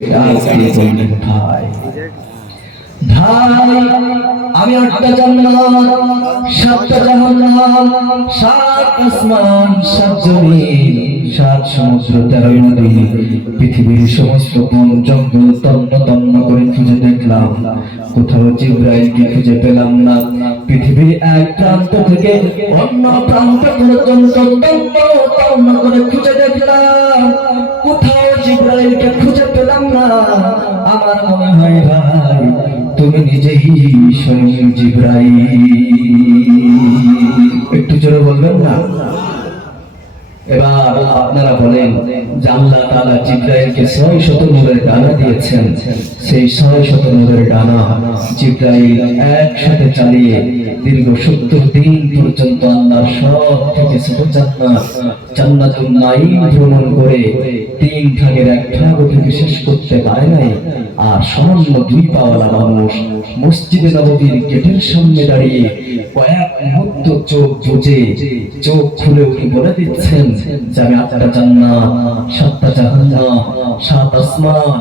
ভাই ভাই আমি 8টা জান্নাত 7টা জাহান্নাম 7 আসমান 7 জমিন 7 সমুদ্র 13 নদী পৃথিবীর সমস্ত বন জঙ্গল তন্ন তন্ন করে খুঁজে দেখলাম, কোথাও জিবরাইলকে খুঁজে পেলাম না। পৃথিবীর এক প্রান্ত থেকে অন্য প্রান্ত পর্যন্ত তন্ন তন্ন করে খুঁজে দেখলাম, কোথাও জিবরাইলকে খুঁজে পেলাম না। আমার মনে হয় ভাই তুমি নিজেই স্বয়ং জিবরাইল। একটু জোরে বলবেন না? এবার আপনারা বলেন যে আল্লাহ তাআলা জিবরাইলকে 600 নূরের ডানা দিয়েছেন, সেই 600 নূরের ডানা জিবরাইল একসাথে চালিয়ে দীর্ঘ 70 দিন পর্যন্ত আল্লাহর সব থেকে ছোট জান্নাতুল নাঈম ভ্রমণ করে 3 ভাগের 1 ভাগ থেকে শেষ করতে পারে নাই। আর সামান্য 2 পাওয়ালা মানুষ মসজিদে নববীর গেটের সামনে দাঁড়িয়ে কয়েক মুহূর্ত চোখ বুজে চোখ খুলে উঠে বলে দিচ্ছেন যে আমি 8টা জান্নাত 7টা জাহান্নাম 7 আসমান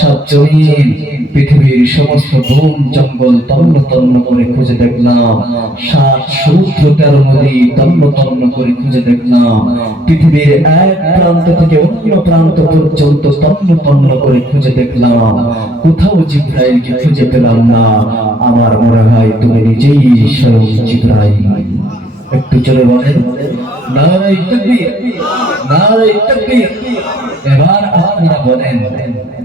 7 জমিন পৃথিবীর সমস্ত বন জঙ্গল তন্ন তন্ন করে খুঁজে দেখলাম, 7 সমুদ্র 13 নদী তন্ন তন্ন করে খুঁজে দেখলাম, পৃথিবীর এক প্রান্ত থেকে অন্য প্রান্ত পর্যন্ত তন্ন তন্ন করে খুঁজে দেখলাম, কোথাও জিবরাইলকে খুঁজে পেলাম না। আমার মনে হয় তুমি নিজেই স্বয়ং জিবরাইল। একটু চলে বলেন নারে তাকবীর, নারে তাকবীর। এবার আপনারা বলেন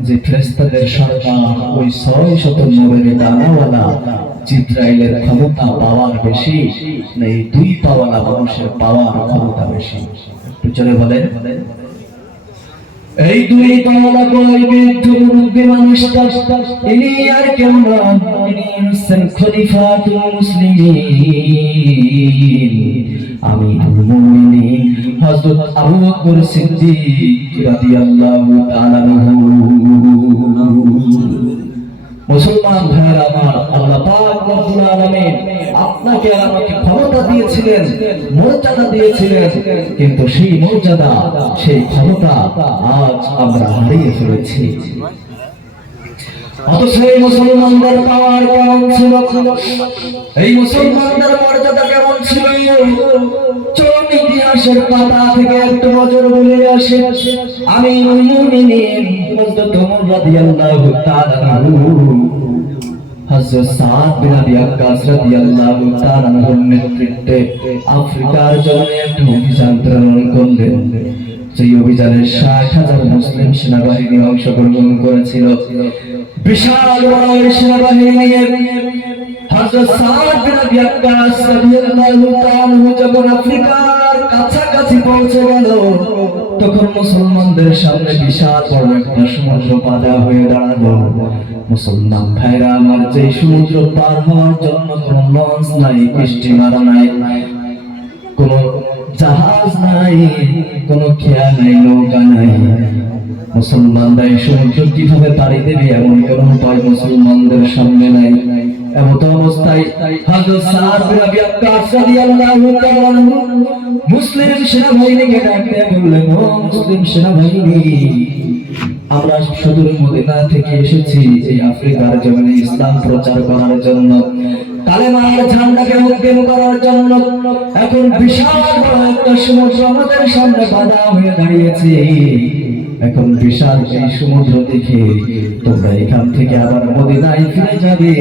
যে ফেরেশতাদের সরকার ওই 600 নূরের ডানাওয়ালা জিবরাইলের ক্ষমতা পাওয়ার বেশি না এই 2 পাওয়ালা মানুষের পাওয়ার ক্ষমতা বেশি? একটু চলে বলেন। এই 2 পাওয়ালা বড়ই বৃদ্ধ মুরব্বী মানুষটা ইনি আর কেউ নন, ইনি হচ্ছেন খলিফাতুল মুসলিমিন আমিরুল মুমিনিন হযরত আবু বকর সিদ্দিক রাদিয়াল্লাহু তাআলা আনহু। মুসলমান ভাইরা আমার, আল্লাহ পাক রব্বুল আলামিন আপনাকে আর আমাকে ক্ষমতা দিয়েছিলেন, মর্যাদা দিয়েছিলেন, কিন্তু সেই মর্যাদা সেই ক্ষমতা আজ আমরা হারিয়ে ফেলেছি। অথচ এই মুসলমানদের পাওয়ার কেমন ছিল, এই মুসলমানদের মর্যাদা কেমন ছিল, চলুন ইতিহাসের পাতা থেকে একটু নজর বলে আসে। আমিরুল মুমিনিন হযরত ওমর রাদিয়াল্লাহু তাআলা আনহু হযরত সাদ বিন আবি ওয়াক্কাস রাদিয়াল্লাহু তাআলা আনহুর নেতৃত্বে আফ্রিকার জন্য একটি অভিযান প্রেরণ করলেন। সেই অভিযানে 60,000 মুসলিম সেনাবাহিনী অংশগ্রহণ করেছিল। বিশাল বড় সেনাবাহিনী নিয়ে হযরত সাদ বিন আবি ওয়াক্কাস রাদিয়াল্লাহু তাআলা আনহু যখন আফ্রিকার কাছাকাছি পৌঁছে গেল, তখন মুসলমানদের সামনে বিশাল বড় একটা সমুদ্র বাধা হয়ে দাঁড়ালো। মুসলমান ভাইরা আমার, যে সমুদ্র পার হওয়ার জন্য কোনো লঞ্চ নাই, স্টিমার নাই, কোনো জাহাজ নাই, কোনো খেয়া নাই, নৌকা নাই, মুসলমানরা এই সমুদ্র কিভাবে পাড়ি দেবে এমন কোনো উপায় মুসলমানদের সামনে নাই। এমত অবস্থায় হযরত সাদ বিন আবি ওয়াক্কাস রাদিয়াল্লাহু তাআলা আনহু মুসলিম সেনাবাহিনীকে ডাকতে বললেন, ও মুসলিম সেনাবাহিনী, আমরা সুদূর মদিনা থেকে এসেছি এই আফ্রিকার জমিনে ইসলাম প্রচার করার জন্য, কালেমার ঝান্ডাকে উদ্যম করার জন্য। এখন বিশাল বড় একটা সমুদ্র আমাদের সামনে বাধা হয়ে দাঁড়িয়েছে। এখন বিশাল এই সমুদ্র দেখে তোমরা এখান থেকে আবার মদিনায় ফিরে যাবে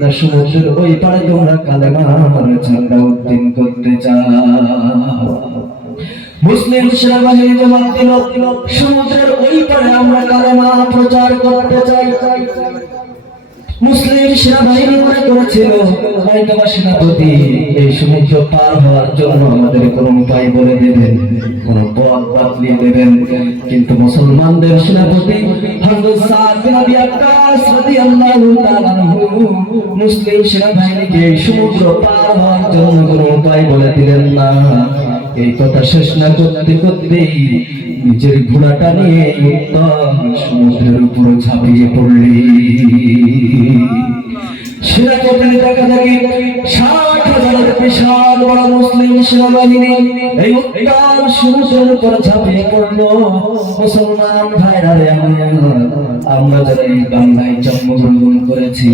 না সমুদ্রের ওই পারে তোমরা কালেমার ঝান্ডা উদ্যম করতে চাও? মুসলিম সেনাবাহিনী জবাব দিল, সমুদ্রের ওই পারে আমরা কালেমা প্রচার করতে চাই। মুসলিম সেনাবাহিনী মনে করেছিল হয়তোবা সেনাপতি এই সমুদ্র পার হওয়ার জন্য আমাদের কোন উপায় বলে দেবেন, কোন পথ বাতলিয়ে দেবেন, কিন্তু মুসলমানদের সেনাপতি হযরত সাদ বিন আবি ওয়াক্কাস রাদিয়াল্লাহু তাআলা আনহু মুসলিম সেনাবাহিনীকে এই সমুদ্র পার হওয়ার জন্য কোন উপায় বলে দিলেন না। এই কথা শেষ না করতে করতেই নিজের ঘোড়াটা নিয়ে উত্তম সমুদ্রের উপর ঝাঁপিয়ে পড়লেন। সেনাপতি দেখা দেখি 60,000 বিশাল বড় মুসলিম সেনাবাহিনী এই উত্তাল সমুদ্রের উপর ঝাঁপিয়ে পড়লো। মুসলমান ভাইরা রে, আমরা যারা এই বাংলায় জন্মগ্রহণ করেছি,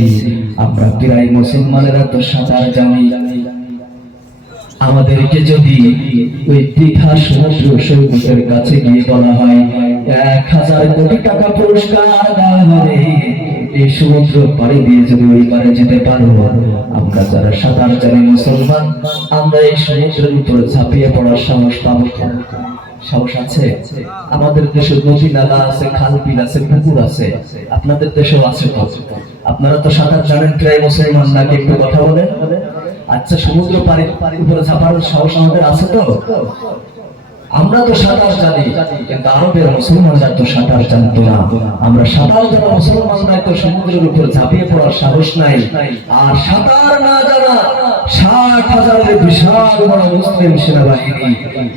আমরা প্রায় মুসলমানেরা তো সাঁতার জানি। আমাদেরকে যদি ওই দীঘা সমুদ্র সৈকতের কাছে গিয়ে বলা হয় 1000 কোটি টাকা পুরস্কার দেওয়া হবে, এই সমুদ্র পাড়ি দিয়ে যদি ওই পারে যেতে পারো, আমরা যারা সাঁতার জানি মুসলমান, আমরা এই সমুদ্রের উপরে ঝাঁপিয়ে পড়ার সাহস পাবো? সাহস আছে? আমাদের দেশে নদী নালা আছে, খাল বিল আছে, পুকুর আছে, আপনাদের দেশেও আছে তো। আপনারা তো সাঁতার জানেন প্রায় মুসলমান, নাকি একটু কথা বলেন? আচ্ছা, সমুদ্র পাড়ির উপরে ঝাঁপার সাহস আমাদের আছে তো? আমরা তো সাঁতার জানি, কিন্তু আরবের মুসলমানরা তো সাঁতার জানতো না। আমরা সাঁতার জানা মুসলমানরা তো সমুদ্রের উপর ঝাঁপিয়ে পড়ার সাহস নাই। আর সাঁতার না জানা 60,000-এর বিশাল বড় মুসলিম সেনাবাহিনী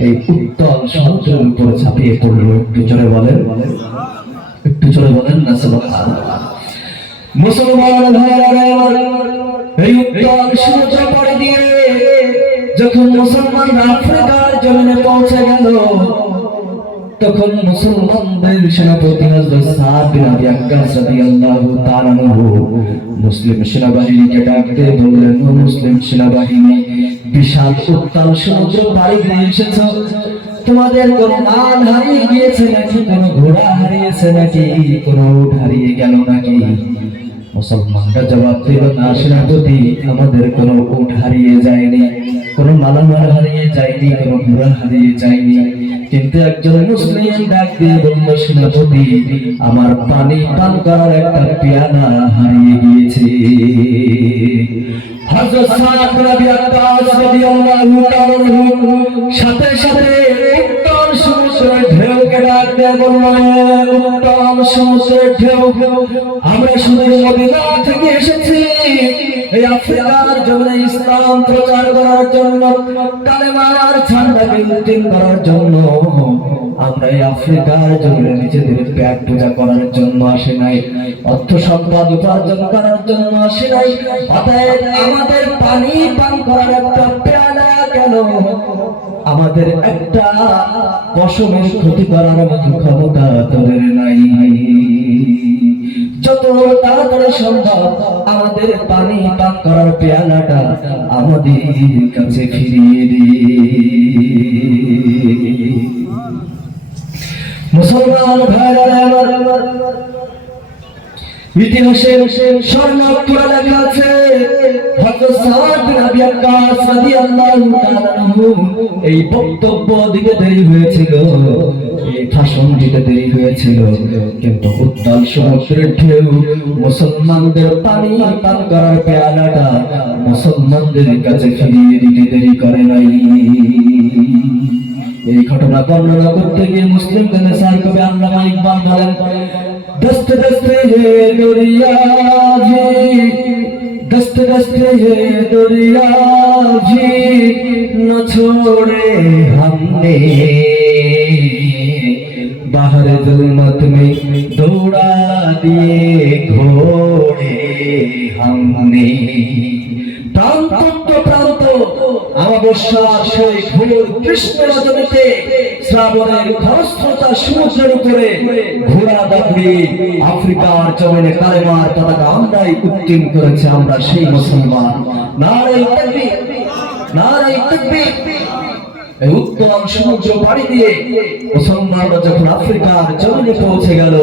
এই উত্তাল সমুদ্রের উপর ঝাঁপিয়ে পড়লো। একটু জোরে বলেন, একটু জোরে বলেন না সুবহানাল্লাহ। মুসলমান ভাইরা এই উত্তাল সমুদ্র পাড়ি দিয়ে যখন মুসলমানরা আফ্রিকার জমিনে পৌঁছে গেল, তখন মুসলমানদের সেনাপতি হযরত সাদ বিন আবি ওয়াক্কাস রাদিয়াল্লাহু তাআলা আনহু মুসলিম সেনাবাহিনীকে ডাক দিয়ে বললেন, ও মুসলিম সেনাবাহিনী, বিশাল উত্তাল সমুদ্র পাড়ি দিয়ে এসেছো, তোমাদের কোন মাল হারিয়ে গিয়েছে নাকি, কোন ঘোড়া হারিয়েছে নাকি, কোন উট হারিয়ে গেল নাকি? মুসলমানরা জবাব দিল, না সেনাপতি, আমাদের কোন উট হারিয়ে যায়নি, কোন মালামাল হারিয়ে যায়নি, কোন ঘোড়া হারিয়ে যায়নি। কিন্তু একজন মুসলিম ডাক দিয়ে বলল, সেনাপতি, আমার পানি পান করার একটা পেয়ালা হারিয়ে গিয়েছে। হযরত সাদ বিন আবি ওয়াক্কাস রাদিয়াল্লাহু তাআলা সাথে সাথে উত্তাল সমুদ্রের ঢেউকে ডাক দিয়ে বলল, উত্তাল সমুদ্রের ঢেউ, আমরা শুধু মদিনা থেকে এসেছি এই আফ্রিকার জমিনে ইসলাম প্রচার করার জন্য, কালেমার ঝান্ডাকে উত্তীর্ণ করার জন্য। আমরা এই আফ্রিকার জমিনে নিজেদের পেট পূজা করার জন্য আসে নাই, অর্থ সম্পদ উপার্জন করার জন্য আসে নাই। অতএব আমাদের পানি পান করার একটা পেয়ালা কেন, আমাদের একটা পশমের ক্ষতি করার মতো ক্ষমতা তোদের নাই। যত তাড়াতাড়ি সম্ভব আমাদের পানি পান করার পেয়ালাটা আমাদের কাছে ফিরিয়ে দিয়ে। মুসলমান ভাইরা আমার, ইতিহাসের স্বর্ণাক্ষরে লেখা আছে, হযরত সাদ বিন আবি ওয়াক্কাস রাদিয়াল্লাহু তাআলা আনহু এই বক্তব্য দিতে দেরি হয়েছিল, এই ভাষণ দিতে দেরি হয়েছিল, কিন্তু উত্তাল সমুদ্রের ঢেউ মুসলমানদের পানি পান করার পেয়ালাটা মুসলমানদের কাছে ফিরিয়ে দিতে দেরি করে নাই। এই ঘটনা বর্ণনা করতে গিয়ে মুসলিম স্যার কবি আল্লামা ইকবাল বলেন, दस्ते दस्ते है दरिया भी, दस्ते दस्ते है दरिया भी, न छोड़े हमने बाहर जुल्मत में दौड़ा दिए घोड़े हमने। প্রান্ত প্রান্ত অমাবস্যার সেই ঘোর কৃষ্ণ রজনীতে শ্রাবণের খরস্রোতা সমুদ্রের উপরে ঘোড়া দাঁড়িয়ে আফ্রিকার জমিনে কালেমার পতাকা আমরাই উত্তীর্ণ করেছি, আমরা সেই মুসলমান। নারে তাকবীর, নারে তাকবীর। এই উত্তাল সমুদ্র পাড়ি দিয়ে মুসলমানরা যখন আফ্রিকার জমিনে পৌঁছে গেল,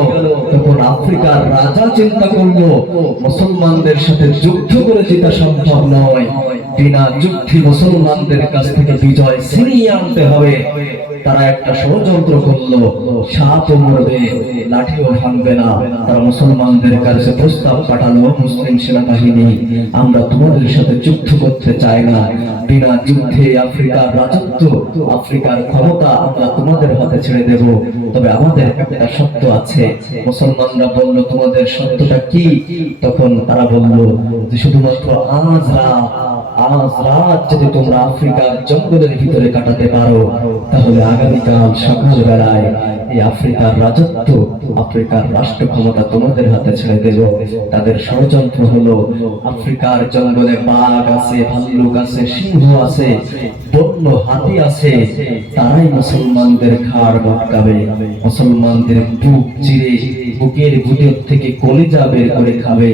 তখন আফ্রিকার রাজা চিন্তা করলো, মুসলমানদের সাথে যুদ্ধ করে জেতা সম্ভব নয়, বিনা যুদ্ধে মুসলমানদের কাছ থেকে বিজয় ছিনিয়ে আনতে হবে। তারা একটা ষড়যন্ত্র করলো, সাপও মরবে, লাঠিও ভাঙবে না। তারা মুসলমানদের কাছে প্রস্তাব পাঠালো, মুসলিম সেনাবাহিনী, আমরা তোমাদের সাথে যুদ্ধ করতে চাই না, বিনা যুদ্ধে আফ্রিকার রাজত্ব, আফ্রিকার ক্ষমতা আমরা তোমাদের হাতে ছেড়ে দেব, তবে আমাদের একটা শর্ত আছে। মুসলমানরা বলল, তোমাদের শর্তটা কি? তখন তারা বলল যে শুধুমাত্র আজ রাত যদি তোমরা আফ্রিকার জঙ্গলের ভিতরে কাটাতে পারো, তাহলে আগামীকাল সকাল বেলায় এই আফ্রিকার রাজত্ব, আফ্রিকার রাষ্ট্র ক্ষমতা তোমাদের হাতে ছেড়ে দেব। তাদের ষড়যন্ত্র হলো আফ্রিকার জঙ্গলে বাঘ আছে, ভাল্লুক আছে, সিংহ আছে, বন্য হাতি আছে, তারাই মুসলমানদের ঘাড় মটকাবে, মুসলমানদের বুক চিরে বুকের ভিতর থেকে কলিজা বের করে খাবে।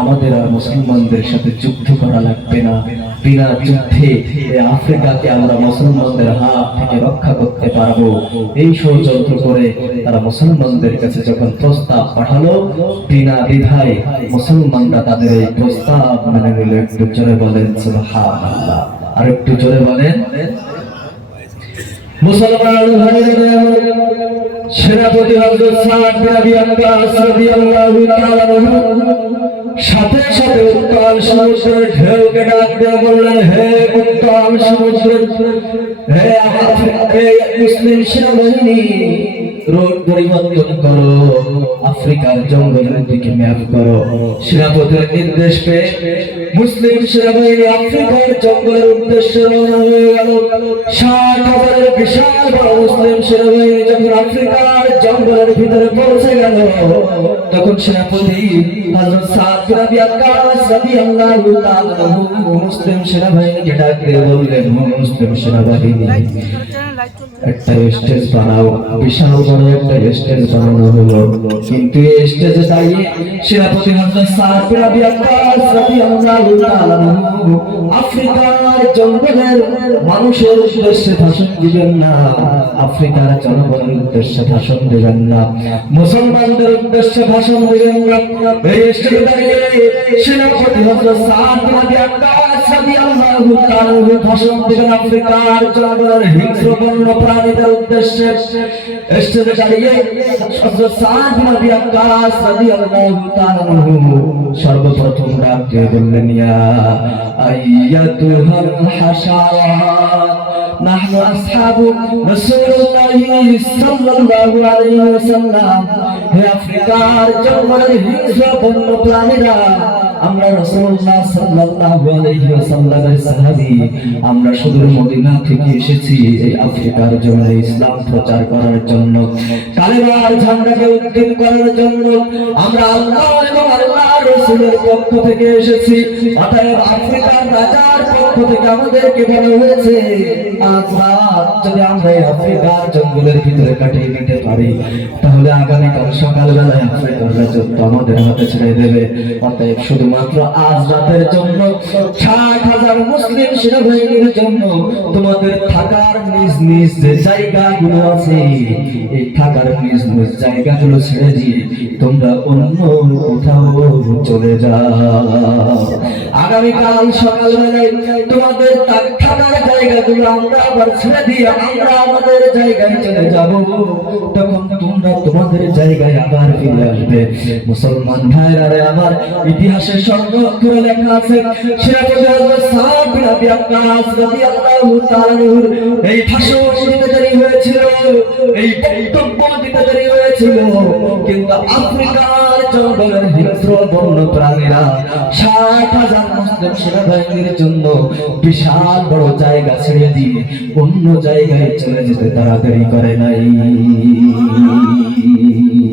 আমাদের আর মুসলমানদের সাথে যুদ্ধ করা লাগবে না। বিনা যুদ্ধে আফ্রিকাকে আমরা মুসলমানদের হাত থেকে রক্ষা করতে পারবো। এই ষড়যন্ত্র করে তারা মুসলমানদের কাছে যখন প্রস্তাব পাঠালো, বিনা দ্বিধায় মুসলমানরা তাদের এই প্রস্তাব মেনে নিল। একটু জোরে বলেন সুবহানাল্লাহ, আর একটু জোরে বলেন। মুসলমান ভাইরা, সেনাপতি হযরত সাদ বিন আবি ওয়াক্কাস রাদিয়াল্লাহু তাআলা সাথে সাথে উত্তাল সমুদ্রের ঢেউকে ডাক দিয়ে বললেন, হে উত্তাল সমুদ্র, হে আমার মুসলিম সেনাবাহিনী, রোড পরিবর্তন করো, আফ্রিকার জঙ্গলের দিকে ম্যাপ করো। সেনাপতির নির্দেশ পেয়ে মুসলিম সেনাবাহিনী আফ্রিকার জঙ্গলের উদ্দেশ্যে রওনা হয়ে গেল। 60,000 বিশাল বড় মুসলিম সেনাবাহিনী যখন আফ্রিকার জঙ্গলের ভিতরে পৌঁছে গেল, তখন সেনাপতি হযরত সাদ বিন আবি ওয়াক্কাস রাদিয়াল্লাহু তাআলা মুসলিম সেনাবাহিনীকে ডাক দিয়ে বললেন, মুসলিম সেনাবাহিনী, একটা স্টেজ বানাও। বিশাল বড় একটা স্টেজ বানানো হলো, কিন্তু এই স্টেজে দাঁড়িয়ে সেনাপতি হযরত সাদ বিন আবি ওয়াক্কাস রাদিয়াল্লাহু তাআলা আফ্রিকার জঙ্গলের মানুষের উদ্দেশ্যে ভাষণ দিবেন না, আফ্রিকার জনগণের উদ্দেশ্যে ভাষণ দিবেন না, মুসলমানদের উদ্দেশ্যে ভাষণ দিবেন না। এই স্টেজে দাঁড়িয়ে সেনাপতি হযরত সাদ বিন আবি ওয়াক্কাস রাদিয়াল্লাহু তাআলা ভাষণ দিবেন আফ্রিকার জঙ্গলের হিংস্র বন্য প্রাণীদের উদ্দেশ্যে। স্টেজে দাঁড়িয়ে হযরত সাদ বিন আবি ওয়াক্কাস রাদিয়াল্লাহু তাআলা সর্বপ্রথম ডাক দিয়ে বললেন, ইয়া আইয়াতুহাল হাশারাত নাহনু আসহাবু রাসূলুল্লাহ সাল্লাল্লাহু আলাইহি ওয়াসাল্লাম, হে আফ্রিকার জঙ্গলের হিংস্র বন্য প্রাণীরা, আমরা রাসূলুল্লাহ সাল্লাল্লাহু আলাইহি ওয়াসাল্লামের সাহাবী, আমরা সুদূর মদিনা থেকে এসেছি এই আফ্রিকার জমিনে ইসলাম প্রচার করার জন্য, কালেমার ঝান্ডাকে উত্তোলন করার জন্য। আমরা আল্লাহ এবং আল্লাহর রাসূলের পক্ষ থেকে এসেছি। অতএব আফ্রিকার রাজার পক্ষ থেকে আমাদেরকে বলা হয়েছে, আজ রাত যদি আমরা এই আফ্রিকার জঙ্গলের ভিতরে কাটিয়ে নিতে পারি, তাহলে আগামীকাল সকালবেলায় আফ্রিকার রাজত্ব আমাদের হাতে ছেড়ে দেবে। অতএব শুধুমাত্র আজ রাতের জন্য 60,000 মুসলিম সেনাবাহিনীর জন্য তোমাদের থাকার নিজ নিজ যে জায়গাগুলো আছে, এই থাকার নিজ নিজ জায়গাগুলো ছেড়ে দিয়ে তোমরা অন্য কোথাও চলে যাও। আগামীকাল সকালবেলায় তোমাদের থাকার জায়গাগুলো আমরা আবার ছেড়ে দিয়ে আমরা আমাদের জায়গায় চলে যাব। তখন তোমরা তোমাদের জায়গায় আবার ফিরে আসবে। মুসলমান ভাইরা আমার, ইতিহাসে সংরক্ষণ লেখা আছে, সেনাপতি হযরত সাদ বিন আবি ওয়াক্কাস রাদিয়াল্লাহু তাআলা এই ভাষণ দিতে দেরি হয়েছিল, এই বক্তব্য দিতে দেরি হয়েছিল, কিন্তু আফ্রিকার জঙ্গলের হিংস্র বন্য প্রাণীরা 60,000 মুসলিম সেনাবাহিনীর জন্য বিশাল বড় জায়গা ছেড়ে দিয়ে অন্য জায়গায় চলে যেতে তারা দেরি করে নাই।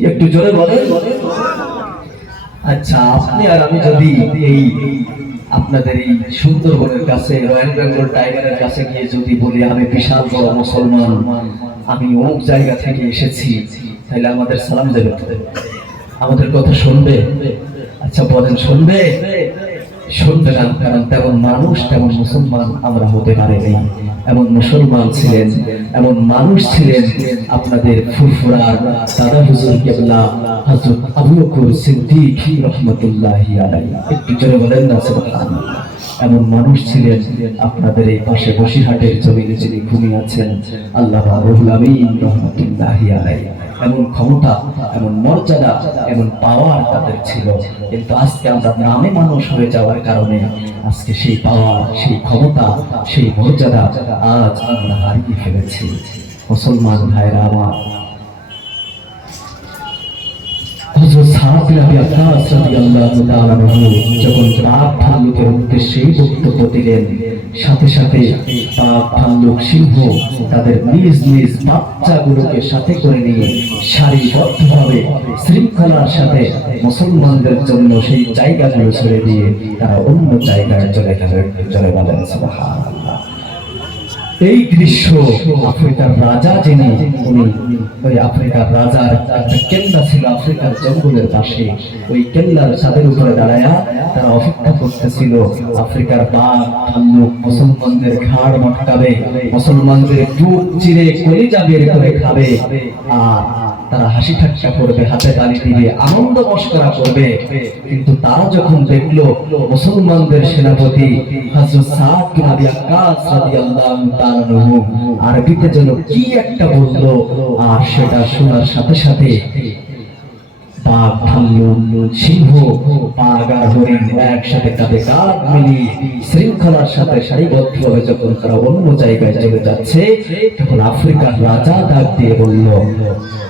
একটু জোরে বলেন। আচ্ছা, আপনি আর আমি যদি এই আপনাদের এই সুন্দরবনের কাছে, রয়্যাল বেঙ্গল টাইগারের কাছে গিয়ে যদি বলি, আমি বিশাল বড় মুসলমান, আমি অমুক জায়গা থেকে এসেছি, তাহলে আমাদের সালাম দেবে? আমাদের কথা শুনবে? আচ্ছা বলেন, শুনবে? শুনবে না, কারণ তেমন মানুষ, তেমন মুসলমান আমরা হতে পারিনি। এমন মুসলমান ছিলেন, এমন মানুষ ছিলেন আপনাদের ফুরফুরার দাদা হুজুর কেবলা হযরত আবু বকর সিদ্দিক রাহমাতুল্লাহি আলাইহি। একটু জোরে বলেন না সুবহানাল্লাহ। এমন মানুষ ছিলেন আপনাদের এই পাশে বসিরহাটের জমিনে যিনি ঘুমিয়ে আছেন, আল্লামা রুহুল আমিন রাহমাতুল্লাহি আলাইহি। এমন ক্ষমতা, এমন মর্যাদা, এমন পাওয়ার তাদের ছিল, কিন্তু আজকে আমরা নামে মানুষ হয়ে যাওয়ার কারণে আজকে সেই পাওয়ার, সেই ক্ষমতা, সেই মর্যাদা আজ আমরা হারিয়ে ফেলেছি। মুসলমান ভাইরা আমার, হযরত সাদ বিন আবি ওয়াক্কাস রাদিয়াল্লাহু তাআলা আনহু যখন বাঘ ভাল্লুকের উদ্দেশ্যে বক্তব্য দিলেন, সাথে সাথে বাঘ ভাল্লুক সিংহ তাদের নিজ নিজ বাচ্চাগুলোকে সাথে করে নিয়ে সারিবদ্ধভাবে শৃঙ্খলার সাথে মুসলমানদের জন্য সেই জায়গাগুলো ছেড়ে দিয়ে তারা অন্য জায়গায় চলে গেলেন। সুবহানাল্লাহ। এই দৃশ্য আফ্রিকার রাজা যিনি, উনি ওই আফ্রিকার রাজার একটা কেল্লা ছিল আফ্রিকার জঙ্গলের পাশে, ওই কেল্লার ছাদের উপরে দাঁড়ায়া তারা অপেক্ষা করতেছিল আফ্রিকার বাঘ ভাল্লুক মুসলমানদের ঘাড় মটকাবে, মুসলমানদের বুক চিরে কলিজা বের করে খাবে, আর তারা হাসি ঠাট্টা করবে, হাতে তালি দিবে, আনন্দ মশকরা করবে। কিন্তু তারা যখন দেখলো মুসলমানদের সেনাপতি হযরত সাদ বিন আবি ওয়াক্কাস রাদিয়াল্লাহু তাআলা আনহু আরবিতে যেন কি একটা বললো, আর সেটা শোনার সাথে সাথে বাঘ ভাল্লুক সিংহ বাঘ আর হরিণ একসাথে কাঁধে কাঁধ মিলিয়ে শৃঙ্খলার সাথে সারিবদ্ধভাবে যখন তারা অন্য জায়গায় চলে যাচ্ছে, তখন আফ্রিকার রাজা ডাক দিয়ে বলল,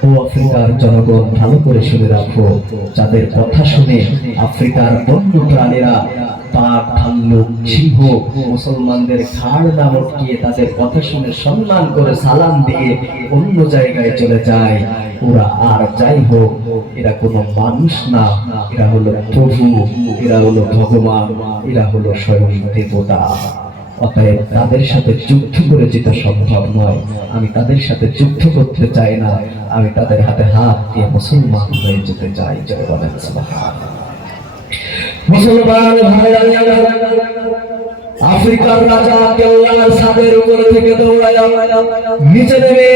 ও আফ্রিকার জনগণ, ভালো করে শুনে রাখো, যাদের কথা শুনে আফ্রিকার বন্য প্রাণীরা বাঘ ভাল্লুক সিংহ মুসলমানদের ঘাড় না মটকিয়ে তাদের কথা শুনে সম্মান করে সালাম দিয়ে অন্য জায়গায় চলে যায়, ওরা আর যাই হোক এরা কোনো মানুষ না, এরা হলো প্রভু, এরা হলো ভগবান, এরা হলো স্বয়ং দেবতা। অতএব তাদের সাথে যুদ্ধ করে যেতে সম্ভব নয়, আমি তাদের সাথে যুদ্ধ করতে চাই না, আমি তাদের হাতে হাত দিয়ে মুসলমান হয়ে যেতে চাই। জয় বলেন সুবহানাল্লাহ। মুসলমান ভাইরা, আফ্রিকার রাজা কেল্লার ছাদের উপর থেকে দৌড়ায় নিচে নেমে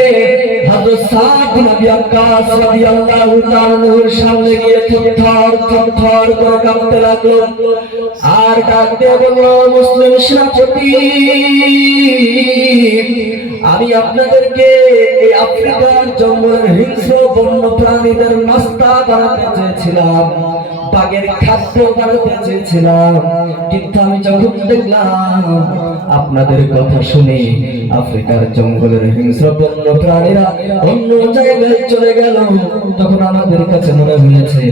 হযরত সাদ বিন আবি ওয়াক্কাস রাদিয়াল্লাহু তাআলা আনহুর সামনে গিয়ে থরথর করে কাঁপতে লাগলো, আর ডাক দিয়ে বলল, মুসলিম সেনাপতি, আমি আপনাদেরকে এই আফ্রিকার জঙ্গলের হিংস্র বন্য প্রাণীদের নাস্তা বানাতে চেয়েছিলাম, বাঘের খাদ্য বানাতে চেয়েছিলাম, কিন্তু আমি যখন দেখলাম আপনাদের কথা শুনে আফ্রিকার জঙ্গলের হিংস্র বন্য প্রাণীরা অন্য জায়গায় চলে গেল, তখন আমাদের কাছে মনে হয়েছে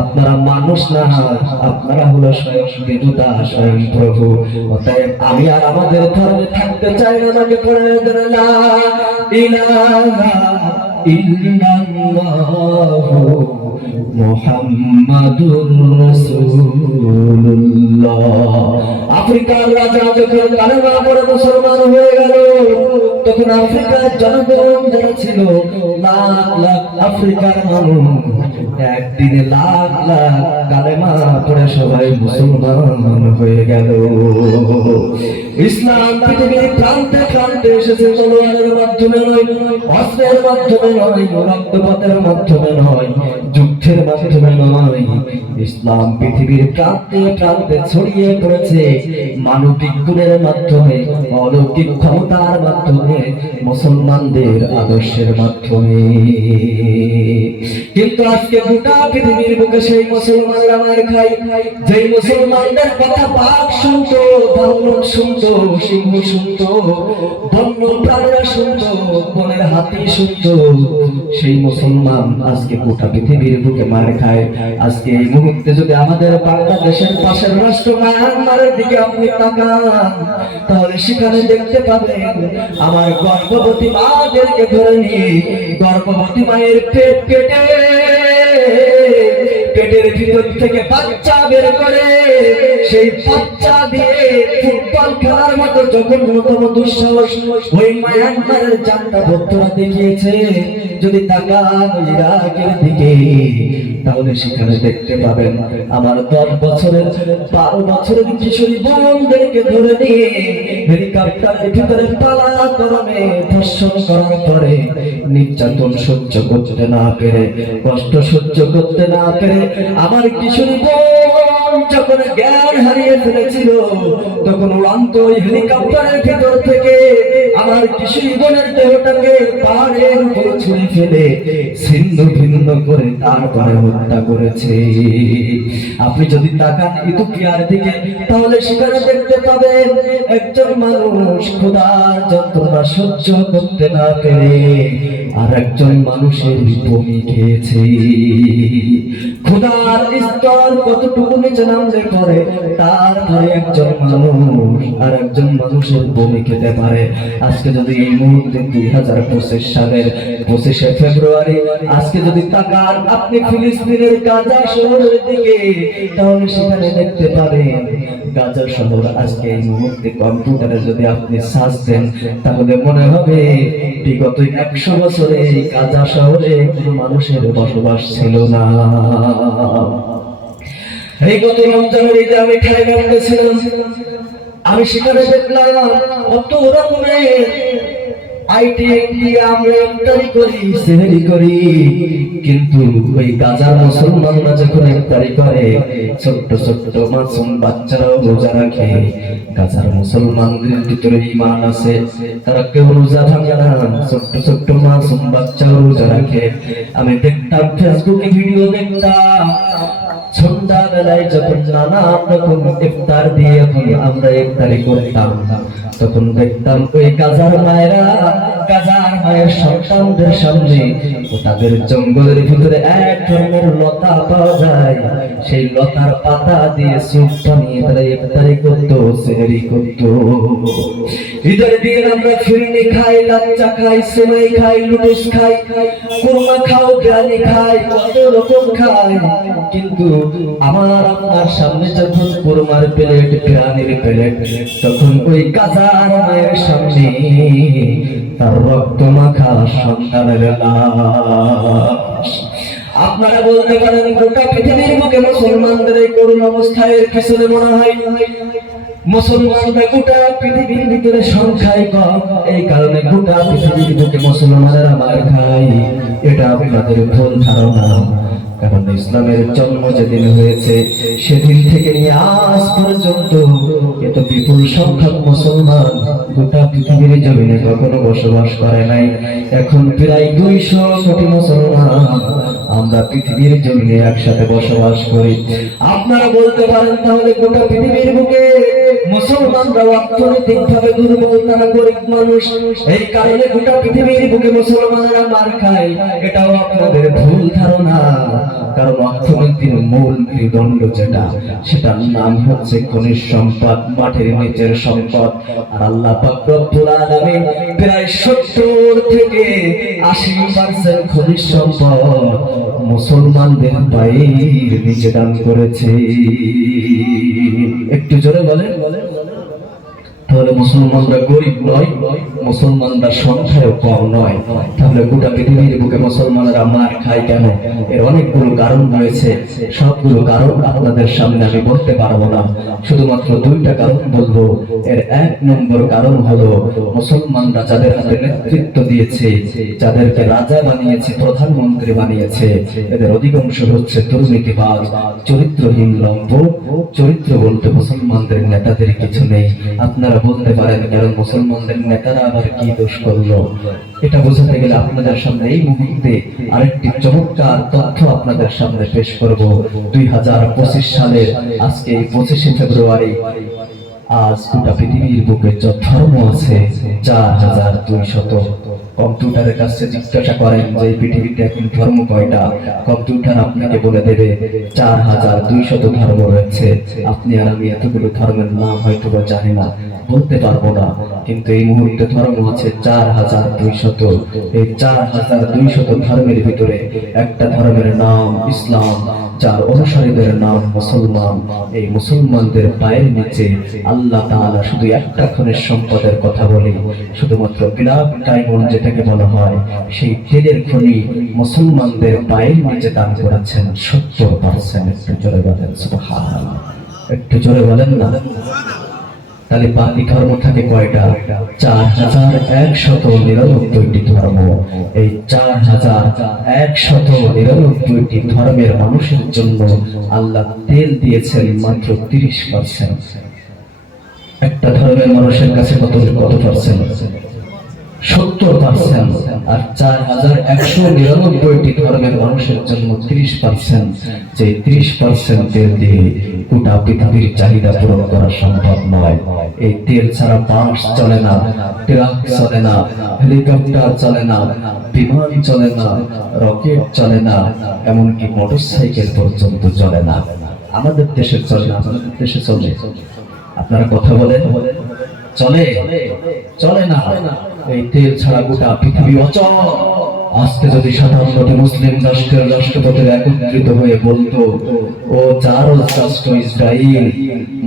আপনারা মানুষ না, আপনারা হলো স্বয়ং দেবতা, স্বয়ং প্রভু। অতএব আমি আর আমাদের ধর্মে থাকতে চাই না, আমাকে পড়ে দেন লা ইলাহা ইল্লাল্লাহু মুহাম্মাদুর রাসূলুল্লাহ। আফ্রিকার রাজা যখন কালেমা পড়ে মুসলমান হয়ে গেল, তখন আফ্রিকার জনগণ যারা ছিল লাখ লাখ আফ্রিকার মানুষ একদিনে লাখ লাখ কালেমা পড়ে সবাই মুসলমান হয়ে গেল। ইসলাম পৃথিবীর প্রান্তে প্রান্তে এসেছে, তলোয়ারের মাধ্যমে নয়, অস্ত্রের মাধ্যমে নয়, রক্তপাতের মাধ্যমে নয়, যুদ্ধের মাধ্যমে নয়, ইসলাম পৃথিবীর প্রান্তে প্রান্তে ছড়িয়ে পড়েছে মানবিক গুণের মাধ্যমে, অলৌকিক ক্ষমতার মাধ্যমে, মুসলমানদের আদর্শের মাধ্যমে। কিন্তু আজকে গোটা পৃথিবীর বুকে সেই মুসলমানরা মার খায়, যেই মুসলমানদের কথা বাঘ শুনতো, ভাল্লুক শুনতো, সিংহ শুনতো, বন্য প্রাণীরা শুনতো, বনের হাতি শুনতো, সেই মুসলমান আজকে গোটা পৃথিবীর বুকে মার খায়। আজকে এই মুহূর্তে যদি আমাদের বাংলাদেশের পাশের রাষ্ট্র মায়ানমারের দিকে আপনি তাকান, তাহলে সেখানে দেখতে পাবেন আমার গর্ভবতী মাদেরকে ধরে নিয়ে গর্ভবতী মায়ের পেট কেটে পেটের ভিতর থেকে বাচ্চা বের করে সেই বাচ্চা দিয়ে ফুটবল খেলার মতো জঘন্যতম দুঃসাহস ওই মায়ানমারের জান্তা ভক্তরা দেখিয়েছে। যদি তাকান ইরাকের দিকে, তাহলে সেখানে দেখতে পাবেন আমার 10 বছরের 12 বছরের কিশোরী বোনদেরকে ধরে নিয়ে হেলিকপ্টারের ভিতরে পালা গরমে ধর্ষণ করার পরে নির্যাতন সহ্য করতে না পেরে, কষ্ট সহ্য করতে না পেরে আমার কিশোরী বোন যখন জ্ঞান হারিয়ে ফেলেছিল, তখন উড়ন্ত হেলিকপ্টারের ভিতর থেকে আমার কিশোরী বোনের দেহটাকে পাহাড়ের উপর ছুঁড়ে ফেলে ছিন্ন ভিন্ন করে তারপরে হত্যা করেছে। আপনি যদি তাকান ইথিওপিয়ার দিকে, তাহলে সেখানে দেখতে পাবেন একজন মানুষ ক্ষুধার যন্ত্রণা সহ্য করতে না পেরে আর একজন মানুষের বমি খেয়েছে। খোদার স্তর কতটুকু নিচে নামলে করে তারপরে একজন মানুষ আর একজন মানুষের বমি খেতে পারে। আজকে যদি এই মুহূর্তে 2025 সালের 25শে ফেব্রুয়ারি আজকে যদি তাকান আপনি ফিলিস্তিনের গাজা শহরের দিকে, তাহলে সেখানে দেখতে পাবেন গাজা শহর আজকে এই মুহূর্তে কম্পিউটারে যদি আপনি সার্চ দেন তাহলে মনে হবে বিগত 100 বছরে এই গাজা শহরে কোনো মানুষের বসবাস ছিল না। এই গত রমজানের ঈদে আমি থাইল্যান্ডে ছিলাম, আমি সেখানে দেখলাম কত রকমের আইটেম দিয়ে আমরা ইফতারি করি, সেহরি করি, কিন্তু ওই গাজার মুসলমানরা যখন ইফতারি করে ছোট্ট ছোট্ট মাসুম বাচ্চারাও রোজা রাখে। গাজার মুসলমানদের ভিতরে ঈমান আছে, তারা কেউ রোজা ভাঙে না, ছোট্ট ছোট্ট মাসুম বাচ্চাও রোজা রাখে। আমি দেখতাম ফেসবুকে ভিডিও দেখতাম, সন্ধ্যাবেলায় যখন নানা রকম ইফতার দিয়ে আমরা ইফতারি করতাম তখন দেখতাম ওই গাজার মায়েরা গাজার মায়ের সন্তানদের সামনে তাদের জঙ্গলের ভিতরে এক ধরনের লতা পাওয়া যায়, সেই লতার পাতা দিয়ে স্যুপ বানিয়ে তারা ইফতারি করতো, সেহরি করতো। ঈদের দিন আমরা ফিরনি খাই, লাচ্চা খাই, সেমাই খাই, লুটুস খাই, কুরমা খাও, বিরিয়ানি খাই, কত রকম খাই, কিন্তু আমার আপনার সামনে যখন কুরমার প্লেট, বিরিয়ানির প্লেট, তখন ওই গাজার মায়ের সামনে তার রক্ত মাখা সন্তানের লাশ। আপনারা বলতে পারেন গোটা পৃথিবীর বুকে মুসলমানদের এই করুণ অবস্থায় পিছনে মনে হয় মুসলমানরা গোটা পৃথিবীর ভিতরে সংখ্যায় কম, এই কারণে গোটা পৃথিবীর বুকে মুসলমানেরা মার খায়। এটা আপনাদের ভুল ধারণা, কারণ ইসলামের জন্ম যেদিন হয়েছে সেদিন থেকে নিয়ে আজ পর্যন্ত এত বিপুল সংখ্যক মুসলমান গোটা পৃথিবীর জমিনে কখনো বসবাস করে নাই। এখন প্রায় 200 কোটি মুসলমান আমরা পৃথিবীর জমিনে একসাথে বসবাস করি। আপনারা বলতে পারেন তাহলে গোটা পৃথিবীর বুকে মুসলমানরা অর্থনৈতিক ভাবে দুর্বল, তারা গরিব মানুষ, এই কারণে গোটা পৃথিবীর বুকে মুসলমানরা মার খায়। এটাও আপনাদের ভুল ধারণা, কারণ অর্থনীতির মূল মেরুদণ্ড যেটা, সেটার নাম হচ্ছে খনিজ সম্পদ, মাটির নিচের সম্পদ। আর আল্লাহ পাক রব্বুল আলামিন প্রায় 70 থেকে 80% খনিজ সম্পদ মুসলমানদের পায়ের নিচে দান করেছে। একটু জোরে বলেন। তাহলে মুসলমানরা গরিব নয়, মুসলমানরা সংখ্যায় কম নয়, তাহলে গোটা পৃথিবীর বুকে মুসলমানরা মার খায় কেন? এর অনেকগুলো কারণ রয়েছে, সবগুলো কারণ আপনাদের সামনে আমি বলতে পারবো না, শুধুমাত্র 2টা কারণ বলবো। এর 1 নম্বর কারণ হলো মুসলমানরা যাদের হাতে নেতৃত্ব দিয়েছে, যাদেরকে রাজা বানিয়েছে, প্রধানমন্ত্রী বানিয়েছে, এদের অধিকাংশ হচ্ছে দুর্নীতিবাজ, চরিত্রহীন লম্প। চরিত্র বলতে মুসলমানদের নেতাদের কিছু নেই। আপনারা বলতে পারেন কারণ মুসলমানদের নেতারা আবার কি দোষ করলো? এটা বোঝাতে গেলে আপনাদের সামনে এই মুহূর্তে আরেকটি চমৎকার তথ্য আপনাদের সামনে পেশ করব। 2025 সালের আজকে 25শে ফেব্রুয়ারি আজ গোটা পৃথিবীর বুকে যত ধর্ম আছে 4200। কম্পিউটারের কাছে জিজ্ঞাসা করেন যে পৃথিবীতে এখন ধর্ম কয়টা, কম্পিউটার আপনাকে বলে দেবে 4200 ধর্ম রয়েছে। আপনি আর আমি এতগুলো ধর্মের নাম হয়তো বা জানি না, বলতে পারবো না, কিন্তু এই মুহূর্তে ধর্ম আছে 4200। এই 4200 ধর্মের ভিতরে একটা ধর্মের নাম ইসলাম, যার অনুসারীদের নাম মুসলমান। এই মুসলমানদের পায়ের নিচে আল্লাহ তাআলা শুধু একটা খনিজ সম্পদের কথা বলি, শুধুমাত্র বিরাট ডায়মন্ড যেটাকে বলা হয়, সেই তেলের খনি মুসলমানদের পায়ের নিচে দান করেছেন 70%। একটু জোরে বলেন সুবহানাল্লাহ, একটু জোরে বলেন না। তাহলে বাকি ধর্ম থাকে কয়টা? 4199টি ধর্ম। এই 4199টি ধর্মের মানুষের জন্য আল্লাহ তেল দিয়েছেন মাত্র 30%। একটা ধর্মের মানুষের কাছে কত পার্সেন্ট? 70%, আর 4199টি ধর্মের মানুষের জন্য 30%। যে 30% তেল দিয়ে গোটা পৃথিবীর চাহিদা পূরণ করা সম্ভব নয়। এই তেল ছাড়া বাস চলে না, ট্রাক চলে না, হেলিকপ্টার চলে না, বিমান চলে না, রকেট চলে না, এমনকি মোটরসাইকেল পর্যন্ত চলে না। আমাদের দেশে চলে না, আমাদের দেশে চলে। আপনারা কথা বলেন, চলে? চলে না। এই তেল ছাড়া গোটা পৃথিবী অচল। আজকে যদি 57টি মুসলিম রাষ্ট্রের রাষ্ট্রপতিরা একত্রিত হয়ে বলতো, ও চারজ রাষ্ট্র ইসরায়েল,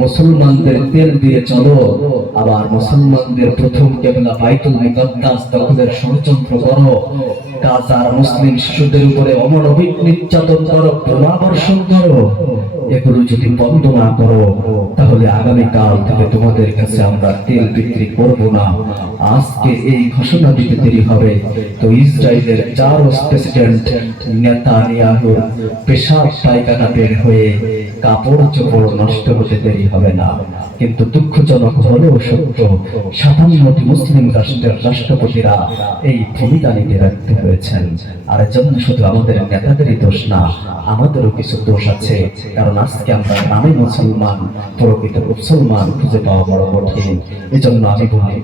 মুসলমানদের তেল দিয়ে চলো, আবার মুসলমানদের প্রথম কেবলা বাইতুল মুকাদ্দাস দখলের ষড়যন্ত্র করো, গাজার মুসলিম শিশুদের উপরে অমানবিক নির্যাতন করো, বোমাবর্ষণ করো, এগুলো যদি বন্ধ না করো, তাহলে আগামীকাল থেকে তোমাদের কাছে আমরা তেল বিক্রি করব না। আজকে এই ঘোষণা দিতে দেরি হবে তো ইসরায়েলের চারজ প্রেসিডেন্ট নেতানিয়াহুর পেশাব পায়খানা বের হয়ে কাপড় চোপড় নষ্ট হতে দেরি হবে না। কিন্তু দুঃখজনক হলেও সত্য, 57টি মুসলিম রাষ্ট্রের রাষ্ট্রপতিরা এই ভূমিকা নিতে রাখতে হয়েছেন। আর এজন্য শুধু আমাদের নেতাদেরই দোষ না, আমাদেরও কিছু দোষ আছে। কারণ আজকে আমরা নামে মুসলমান, প্রকৃত মুসলমান খুঁজে পাওয়া বড় কঠিন। এজন্য আমি বলি,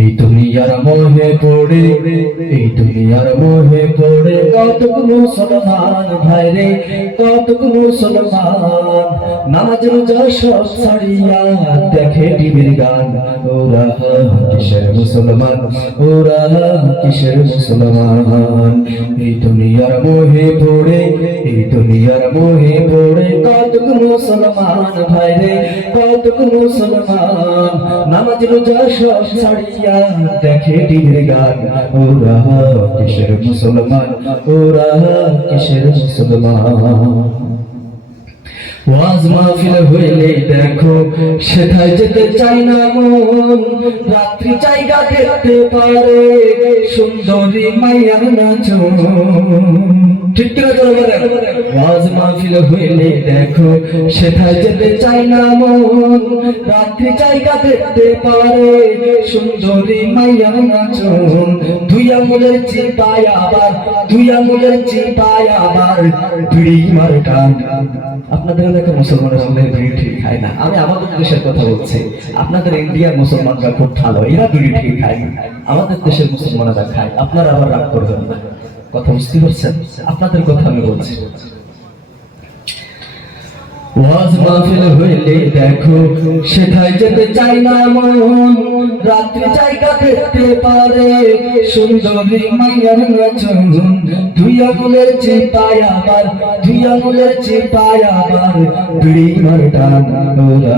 এই দুনিয়ার মোহে পড়ে, এই দুনিয়ার মোহে পড়ে কতক মুসলমান ভাইরে, কতক মুসলমান নামাজ রোজা সব ছাড়িয়া দেখে টিভির গান। ওরা কিসের মুসলমান, ওরা কিসের মুসলমান? এই দুনিয়ার মোহে পড়ে, এই দুনিয়ার মোহে পড়ে কতক মুসলমান ভাইরে, কতক মুসলমান নামাজ রোজা সব ছাড়িয়া দেখে টিভির গান। ওরা কিসের মুসলমান, ওরা কিসের মুসলমান? ওয়াজ মাহফিল হইলে দেখো সেথায় যেতে চাই না মন, রাত্রি জায়গা দেখতে পারে সুন্দরী মাইয়ার নাচন। ঠিক কিনা জোরে বলেন? ওয়াজ মাহফিল হইলে দেখো সেথায় যেতে চাই না মন, রাত্রি জায়গা দেখতে পারে সুন্দরী মাইয়ার নাচন। দুই আঙুলের চিপায় আবার, দুই আঙুলের চিপায় আবার বিড়ি মার টান। আপনাদের এলাকার মুসলমানের সঙ্গে বিড়ি ঠিক খায় না। আমি আমাদের দেশের কথা বলছি। আপনাদের ইন্ডিয়ার মুসলমানরা খুব ভালো, এরা বিড়ি ঠিক খায় না, আমাদের দেশের মুসলমানরা খায়। আপনারা আবার রাগ করবেন না, কথা বুঝতে পারছেন? আপনাদের কথা আমি বলছি। ওয়াজ মাহফিল হইলে দেখো সেথায় যেতে চাই না মন, রাত্রি জায়গা দেখতে পারে সুন্দরী মাইয়ার নাচন। দুই আঙুলের চিপায় আবার, দুই আঙুলের চিপায় আবার বিড়ি মার টান। ওরা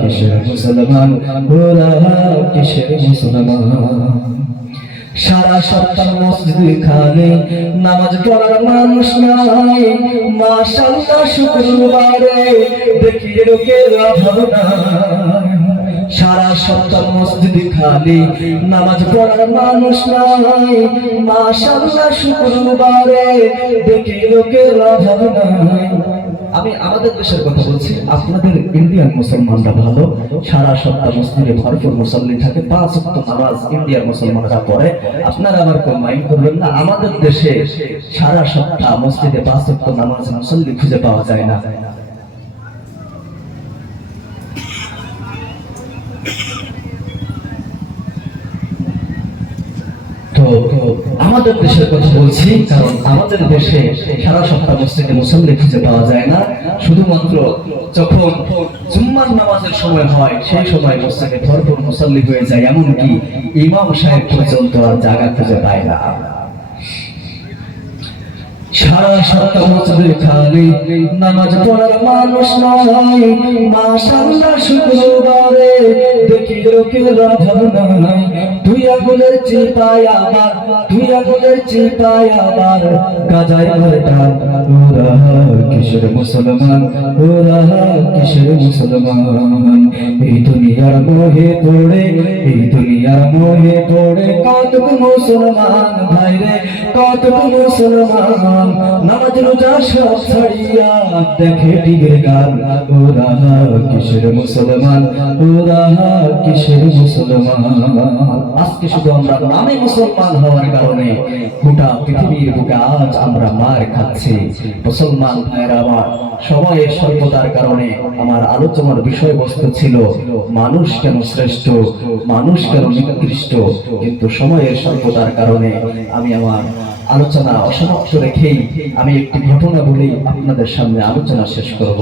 কিসের মুসলমান, ওরা কিসের মুসলমান? সারা সপ্তাহ মসজিদ খানে নামাজ পড়ার মানুষ নাই, মাশাআল্লাহ শুক্রবারে দেখি লোকের অভাব নাই। সারা সপ্তাহ মসজিদ খালি নামাজ পড়ার মানুষ নাই, মাশাআল্লাহ শুক্রবারে দেখি লোকের অভাব নাই। আমি আমাদের দেশের কথা বলছি। আপনাদের ইন্ডিয়ান মুসলমানরা ভালো, সারা সপ্তাহ মসজিদে ভরপুর মুসল্লি থাকে, 5 ওয়াক্ত নামাজ ইন্ডিয়ার মুসলমানরা পড়ে। আপনারা আবার কোন মাইন্ড করবেন না, আমাদের দেশে সারা সপ্তাহ মসজিদে 5 ওয়াক্ত নামাজ মুসল্লি খুঁজে পাওয়া যায় না। তো আমাদের দেশের কথা বলছি, কারণ আমাদের দেশে সারা সপ্তাহ মসজিদে মুসল্লি খুঁজে পাওয়া যায় না। শুধুমাত্র যখন জুম্মার নামাজের সময় হয় সেই সময় মসজিদে ভরপুর মুসল্লি হয়ে যায়, এমনকি ইমাম সাহেব পর্যন্ত আর জায়গা খুঁজে পায় না। সারা সপ্তাহ মসজিদে খালি নামাজ পড়ার মানুষ নাই, মাশাআল্লাহ শুক্রবারে দেখি লোকের অভাব নাই। দুই আঙুলের চিপায় আবার, দুই আঙুলের চিপায় আবার গাজায় মার টান। ওরা কিসের মুসলমান, ওরা কিসের মুসলমান? এই দুনিয়ার মোহে পড়ে, এই দুনিয়ার মোহে পড়ে কতক মুসলমান ভাইরে, কতক মুসলমান নামাজ রোজা সব ছাড়িয়া দেখে টিভির গান। ওরা কিসের মুসলমান, ওরা কিসের মুসলমান। আজকে শুধু আমরা নামে মুসলমান হওয়ার কারণে গোটা পৃথিবীর বুকে আজ আমরা মার খাচ্ছি। মুসলমান ভাইরা আমার, সময়ের স্বল্পতার কারণে আমার আলোচনার বিষয়বস্তু ছিল মানুষ কেন শ্রেষ্ঠ, মানুষ কেন নিকৃষ্ট, কিন্তু সময়ের স্বল্পতার কারণে আমি আমার আলোচনা অসমাপ্ত রেখেই আমি একটি ঘটনা বলেই আপনাদের সামনে আলোচনা শেষ করব।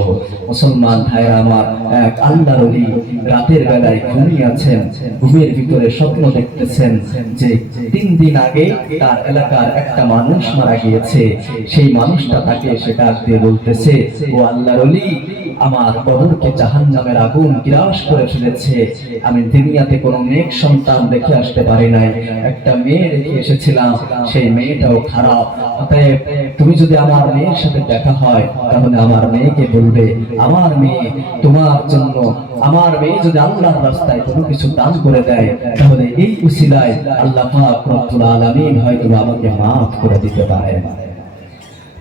মুসলমান ভাইরা আমার, এক আল্লাহর ওলি রাতের বেলায় ঘুমিয়ে আছেন। ঘুমের ভিতরে স্বপ্ন দেখতেছেন যে 3 দিন আগে তার এলাকার একটা মানুষ মারা গিয়েছে। সেই মানুষটা তাকে এসে ডাক দিয়ে বলতেছে, ও আল্লাহর ওলি, আমার কবরকে জাহান্নামের আগুন গ্রাস করে ফেলেছে। আমি দুনিয়াতে কোনো নেক সন্তান রেখে আসতে পারি নাই, একটা মেয়ে রেখে এসেছিলাম, সেই মেয়েটাও খারাপ। অতএব তুমি যদি আমার মেয়ের সাথে দেখা হয় তাহলে আমার মেয়েকে বলবে, আমার মেয়ে তোমার জন্য, আমার মেয়ে যদি আল্লাহর রাস্তায় কোনো কিছু দান করে দেয় তাহলে এই উসিলায় আল্লাহ পাক রব্বুল আলামিন হয়তো আমাকে মাফ করে দিতে পারেন।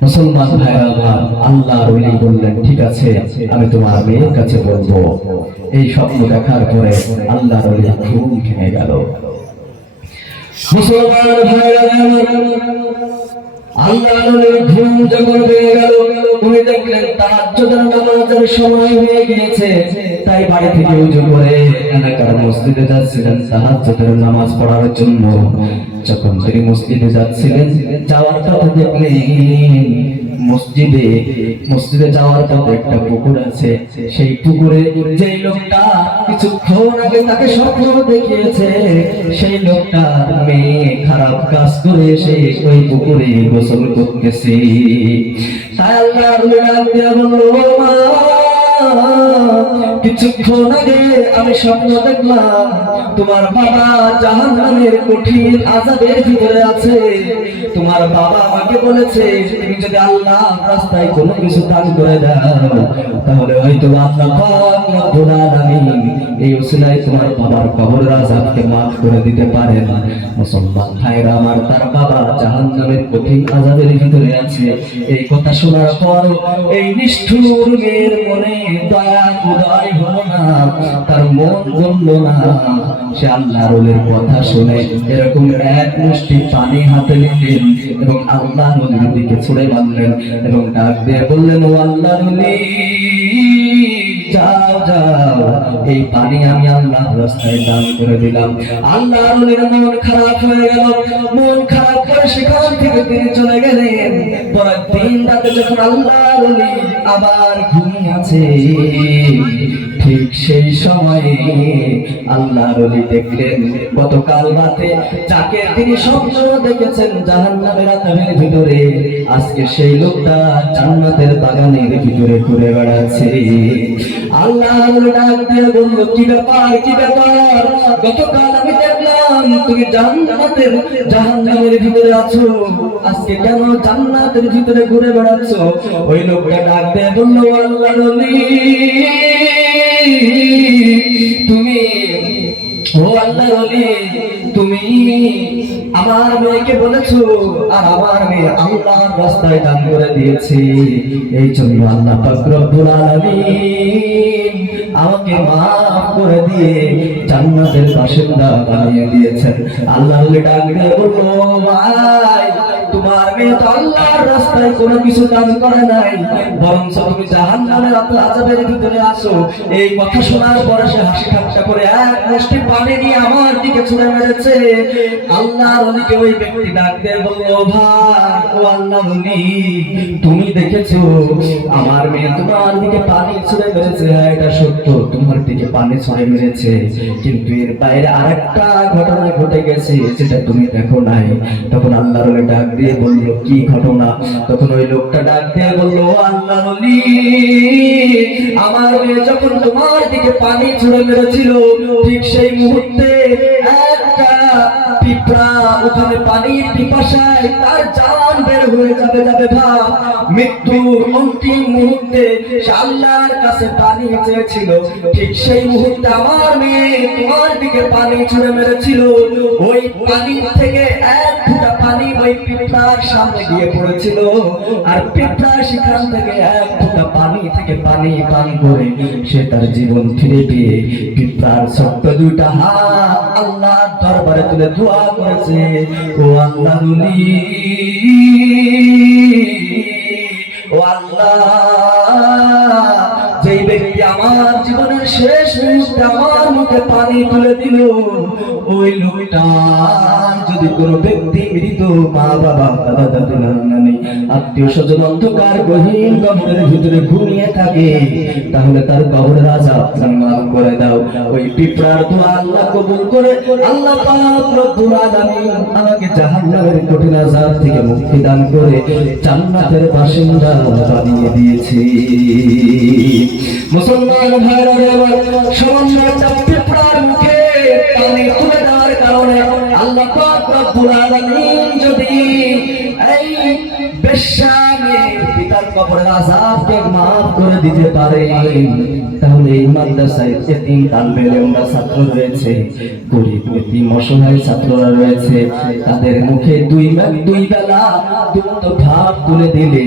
মুসলমান ভাইরা আমার, আল্লাহর ওলি বললেন, ঠিক আছে, আমি তোমার মেয়ের কাছে বলবো। এই স্বপ্ন দেখার পরে আল্লাহর ওলি ঘুম ভেঙে গেল। মুসলমান ভাইরা আমার, আল্লাহর ওলির ঘুম যখন ভেঙে গেল, উনি দেখলেন তাহাজ্জুদের নামাজের সময় হয়ে গিয়েছে। তাই বাড়ি থেকে উজু করে এলাকার মসজিদে যাচ্ছিলেন তাহাজ্জুদের নামাজ পড়ার জন্য। যখন তিনি মসজিদে যাচ্ছিলেন, যাওয়ার পথে দেখলেন মসজিদে যাওয়ার পথে একটা পুকুর আছে। সেই পুকুরে যেই লোকটা কিছুক্ষণ আগে তাকে স্বপ্ন দেখিয়েছে, সেই লোকটার মেয়ে খারাপ কাজ করে এসে ওই পুকুরে গোসল করতেছে। তাই আল্লাহর ওলি ডাক দিয়া বলল, মা, কিছুক্ষণ আগে আমি স্বপ্ন দেখলাম তোমার বাবা জাহান্নামের কঠিন আযাবের ভিতরে আছে। তোমার বাবা আমাকে বলেছে তুমি যদি আল্লাহর রাস্তায় কোনো কিছু দান করে দাও তাহলে হয়তো আল্লাহ পাক রব্বুল আলামিন এই উসিলায় তোমার বাবার কবরের আযাবকে মাফ করে দিতে পারেন। মুসলমান ভাইরা আমার, তার বাবা জাহান্নামের কঠিন আযাবের ভিতরে আছে। এই কথা শোনার পর এই নিষ্ঠুর মেয়ের মনে দয়া উদয় হলো না, তার মন গলল না। সে আল্লাহর ওলির কথা শুনে এরকম এক মুষ্টি পানি হাতে নিলেন এবং আল্লাহর ওলির দিকে ছুঁড়ে মারলেন এবং ডাক দিয়ে বললেন, ও আল্লাহর ওলি, যাও যাও, এই পানি আমি আল্লাহর রাস্তায় দান করে দিলাম। আল্লাহর ওলির মন খারাপ হয়ে গেল। মন খারাপ করে সেখান থেকে তিনি চলে গেলেন। পরের দিন রাতে যখন আল্লাহর ওলি আবার ঘুমিয়ে আছে, ঠিক সেই সময়ে আল্লাহর ওলি দেখলেন গতকাল রাতে যাকে তিনি স্বপ্ন দেখেছেন জাহান্নামের আগুনের ভিতরে, আজকে সেই লোকটা জান্নাতের বাগানের ভিতরে ঘুরে বেড়াচ্ছে। আল্লাহর ওলি ডাক দিয়ে বলল, কি ব্যাপার, কি ব্যাপার? গতকাল আমি দেখলাম তুমি জাহান্নামের ভিতরে আছো, আজকে কেন জান্নাতের ভিতরে ঘুরে বেড়াচ্ছ? ওই লোকটা ডাক দিয়ে বলল, আল্লাহর ওলি, তুমি, ও আল্লাহর ওলি, তুমি আমার মেয়েকে বলেছো আর আমার মেয়ে আল্লাহর রাস্তায় দান করে দিয়েছে। এই জন্য আল্লাহ পাক রব্বুল আলামিন আমাকে মাফ করে দিয়ে জান্নাতের বাসিন্দা বানিয়ে দিয়েছেন। আল্লাহর ওলি ডাক দিয়ে বলল, ভাই, তোমার মেয়ে তো আল্লাহর রাস্তায় কোনো কিছু দান করে নাই, বরং তুমি জাহান্নামের আযাবের ভিতরে আছো। এই কথা শোনার পরে সে হাসি ঠাট্টা করে এক মুষ্টি পানি নিয়ে আমার দিকে ছুঁড়ে মেরেছে। আল্লাহর ওলিকে ওই ব্যক্তি ডাক দিয়ে বলল, ভাই, ও আল্লাহর ওলি, তুমি দেখেছো আমার মেয়ে তোমার দিকে পানি ছুঁড়ে মেরেছে? হ্যাঁ, এটা সত্য, তোমার দিকে পানি ছুঁড়ে মেরেছে, কিন্তু এর বাইরে আরেকটা ঘটনা ঘটে গেছে যেটা তুমি দেখো নাই। তখন আল্লাহর ওলি ডাক দিয়ে বলল, কি ঘটনা? তখন ওই লোকটা ডাক দিয়ে বলল, আল্লাহর ওলি, আমার মেয়ে যখন তোমার দিকে পানি ছুঁড়ে মেরেছিল ঠিক সেই মুহূর্তে একটা পিঁপড়া ওখানে পানির পিপাসায় তার জান বের হয়ে যাবে ভাব, মৃত্যুর অন্তিম মুহূর্তে সে আল্লাহর কাছে পানি চেয়েছিল। ঠিক সেই মুহূর্তে আমার মেয়ে তোমার দিকে পানি ছুঁড়ে মেরেছিল। ওই পানি থেকে এক ফোঁটা পানি পানি ওই পিঁপড়ার সামনে গিয়ে পড়েছিল, আর পিঁপড়া সেখান থেকে এক ফোঁটা পানি থেকে পানি পান করে সে তার জীবন ফিরে পেয়ে পিঁপড়ার ছোট্ট দুইটা হাত আল্লাহর দরবারে তুলে দোয়া করেছে, ও আল্লাহ ও আল্লাহ, যেই ব্যক্তি আমার জীবনের শেষ মুহূর্তে আমার মুখে পানি তুলে দিল, ওই লোকটার যদি কোনো ব্যক্তি মৃত মা বাবা দাদা দাদি নানা নানি আত্মীয় স্বজন অন্ধকার গহীন কবরের ভিতরে ঘুমিয়ে থাকে, তাহলে তার কবরের আযাব মাফ করে দাও। ওই পিঁপড়ার দোয়া আল্লাহ কবুল করে আল্লাহ পাক রব্বুল আলামিন আমাকে জাহান্নামের কঠিন আযাব থেকে মুক্তি দান করে জান্নাতের বাসিন্দা বানিয়ে দিয়েছে। মুসলমান ভাইরা আমার সামান্য একটা পিঁপড়ার মুখে পানি তুলে দেওয়ার কারণে আল্লাহ পাক রব্বুল আলামিন যদি এই বেশ্যাকে পিতার কবরের আযাবকে মাফ করে দিতে পারে, তাহলে এই মাদ্রাসায় এতিম তালবে ইলমরা ছাত্র রয়েছে, গরিব এতিম অসহায় ছাত্ররা রয়েছে, তাদের মুখে দুই বেলা দুটো ভাত তুলে দিলে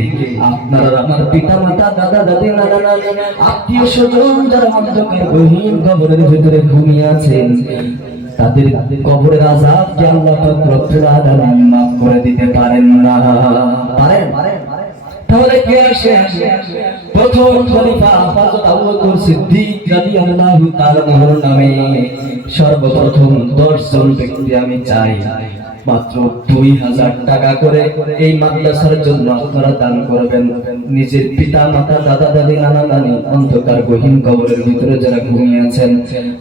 আপনারা আমার পিতা মাতা দাদা দাদি নানা নানি আত্মীয় স্বজন যারা অন্ধকার গহীন কবরের ভিতরে ঘুমিয়ে আছেন, তাদের কবরের আযাবকে আল্লাহ পাক রব্বুল আলামিন মাফ করে দিতে পারেন না? পারেন? তাহলে কে আসে? প্রথম খলিফা হযরত আবু বকর সিদ্দিক রাদিয়াল্লাহু তাআলা নামে সর্বপ্রথম 10 জন ব্যক্তি আমি চাই মাত্র 2000 টাকা করে এই মাদ্রাসার জন্য আপনারা দান করবেন। নিজের পিতা মাতা দাদা দাদি নানা নানি অন্ধকার গহীন কবরের ভিতরে যারা ঘুমিয়ে আছেন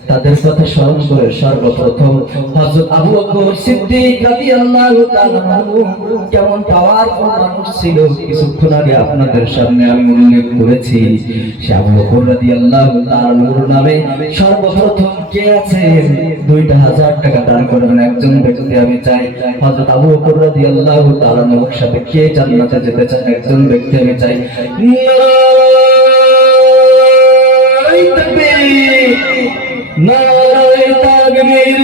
তাদের কথা স্মরণ করে সর্বপ্রথম হযরত আবু বকর সিদ্দিক রাদিয়াল্লাহু তাআলা কেমন পাওয়ারফুল মানুষ ছিল কিছুক্ষণ আগে আপনাদের সামনে আমি উল্লেখ করেছি। সে আবু বকর রাদিয়াল্লাহু তাআলার নামে সর্বপ্রথম কে আছে 2000 টাকা দান করবেন একজন ব্যক্তি আমি চাই। হযরত আবু বকর রাদিয়াল্লাহু তাআলা এর সাথে কে জান্নাতে যেতে চায় একজন ব্যক্তি আমি চাই। নারায়ে তাকবীর, নারায়ে তাকবীর।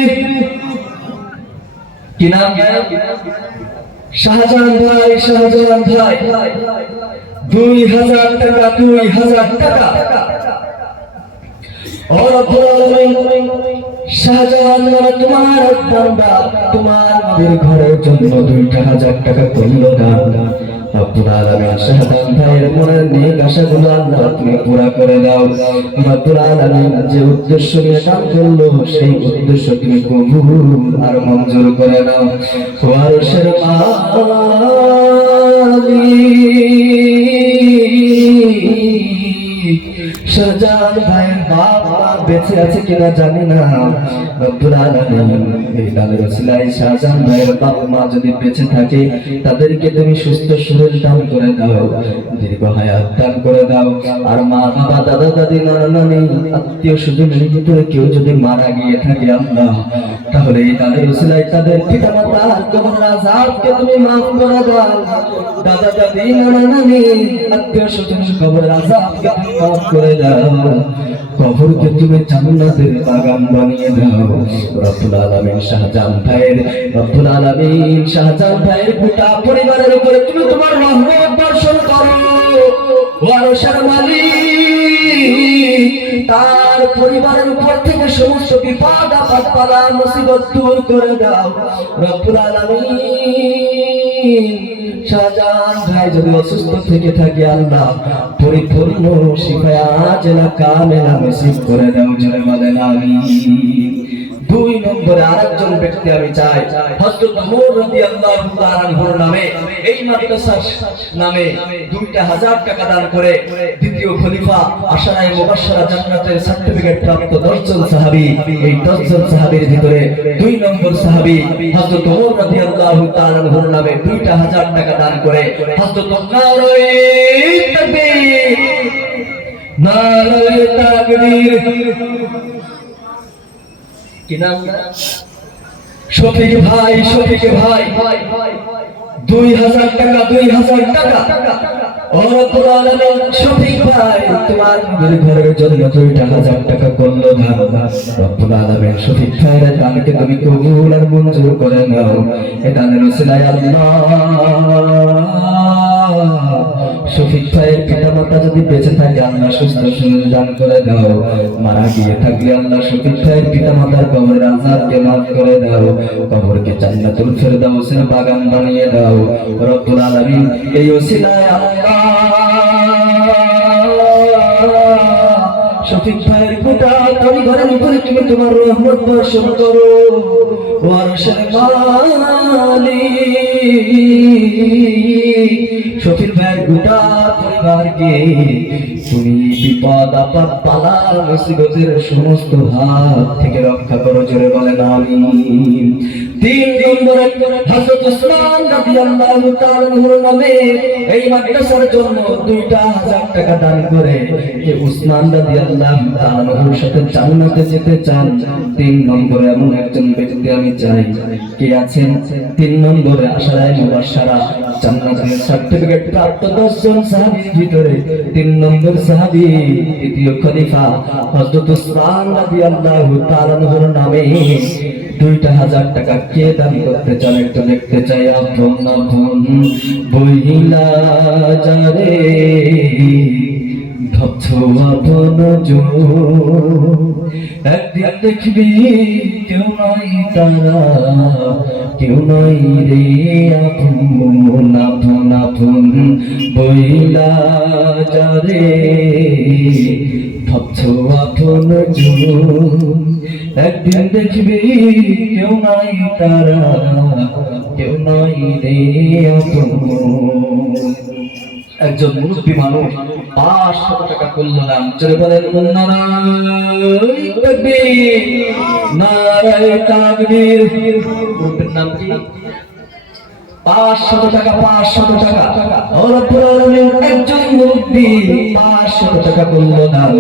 কি নাম? শাহজাহান ভাই, শাহজাহান ভাই 2000 টাকা, 2000 টাকা। ও রব্বুল আলামিন, শাহজাহান নামে তোমার বান্দা তোমার নবীর ঘরের জন্য 2000 টাকা করলো দান। রব্বুল আলামিন শাহজাহান ভাইয়ের মনের নেক আশাগুলো আল্লাহ তুমি পুরা করে দাও। রব্বুল আলামিন যে উদ্দেশ্য নিয়ে দান করলো সেই উদ্দেশ্য তুমি কবুল আর মঞ্জুর করে দাও। ওয়ারশের মালিক শাহজাহান ভাইয়ের বাবা বেঁচে আছে কিনা জানি না, রব্বুল আলামিন এই দানের ওসিলায় শাহজাহান ভাইয়ের বাবা মা যদি বেঁচে থাকে তাদেরকে তুমি সুস্থ শরীর দান করে দাও, দীর্ঘ হায়াত দান করে দাও। আর মা বাবা দাদা দাদি নানা নানি আত্মীয় স্বজনের ভিতরে কেউ যদি মারা গিয়ে থাকে আল্লাহ, তাহলে এই দানের ওসিলায় তাদের পিতা মাতার কবরের আযাবকে তুমি মাফ করে দাও। দাদা দাদি নানা নানি আত্মীয় স্বজনের কবরের আযাবকে তুমি মাফ করে দাও। কবরকে তুমি জান্নাতের বাগান বানিয়ে দাও। রব্বুল আলামিন শাহজাহান ভাইয়ের গোটা পরিবারের উপরে তুমি তোমার রহমত বর্ষণ করো। ওয়ারশের মালিক তার পরিবারের উপর থেকে সমস্ত বিপদ আপদ বালা মুসিবত দূর করে দাও। রব্বুল আলামিন শাহজাহান ভাই যদি অসুস্থ থেকে থাকে আল্লাহ পরিপূর্ণ শিফা আজলা কামেলা নসিব করে দাও। জোরে বলেন আমিন। 2 নম্বরে আরেকজন ব্যক্তি আমি চাই হযরত ওমর রাদিয়াল্লাহু তাআলা আনহুর নামে এই মাদ্রাসার নামে 2000 টাকা দান করে দ্বিতীয় খলিফা আশারায়ে মুবাশশারা জান্নাতের সার্টিফিকেট প্রাপ্ত 10 জন সাহাবী, এই 10 জন সাহাবীর ভিতরে 2 নম্বর সাহাবী হযরত ওমর রাদিয়াল্লাহু তাআলা আনহুর নামে 2000 টাকা দান করে হযরত নারায়ে তাকবীর, নারায়ে তাকবীর। কি নাম? শফিক ভাই, শফিক ভাই 2000 টাকা 2000 টাকা ও রব্বুল আলামিন শফিক ভাই তোমার নবীর ঘরের জন্য 2000 টাকা করলো দান রব্বুল আলামিন শফিক ভাইয়ের দানকে তুমি কবুল আর মঞ্জুর করে নাও এই দানের ওসিলায় আল্লাহ শফিক ভাইয়ের পিতামাতা যদি বেঁচে থাকে আল্লাহ সুস্থ শরীর দান করে দাও, মারা গিয়ে থাকলে আল্লাহ শফিক ভাইয়ের পিতামাতার কবরের আযাবকে মাফ করে দাও, কবরকে জান্নাতুল ফেরদাউসের বাগান বানিয়ে দাও রব্বুল আলামিন। এই ওসিলায় আল্লাহ শফিক ভাইয়ের গোটা পরিবারের উপরে তুমি তোমার রহমত বর্ষণ করো ও আরশের মালিক শফিক ভাইয়ের গোটা পরিবারকে তুমি বিপদ আপদ বালা মুসিবতের সমস্ত হাত থেকে রক্ষা করো, জোরে বলেন আমিন। 3 নম্বরে হযরত ওসমান রাদিয়াল্লাহু তাআলা আনহুর নামে এই মাদ্রাসার জন্য 2000 টাকা দান করে এই ওসমান রাদিয়াল্লাহু তাআলা আনহুর সাথে জান্নাতে যেতে চান। 3 নম্বরে এমন একজন ব্যক্তি আমি চাই কে আছেন 3 নম্বরে আশারায়ে মুবাশশারা জান্নাতের সার্টিফিকেট প্রাপ্ত 10 জন সাহাবীর ভিতরে 3 নম্বর সাহাবী দ্বিতীয় খলিফা হযরত ওসমান রাদিয়াল্লাহু তাআলা আনহুর নামে 2000 টাকা কে দান করতে চান একটু দেখতে চাই। আপন আপন বইলা যারে ভাবছো আপন একদিন দেখবি কেউ নাই তারা কেউ নাই রে আপন আপন আপন বইলা যারে ভাবছো আপন একদিন দেখবি কেউ নাই তারা কেউ নাই রে আপন। একজন মুরব্বী মানুষ 500 টাকা করল দান, চলে বলেন নারায়ে তাকবীর নারায়ে তাকবীর। মুরব্বীর নাম কি? 500 টাকা 500 টাকা রব্বুল আলামিন একজন মুরব্বী 500 টাকা করল দান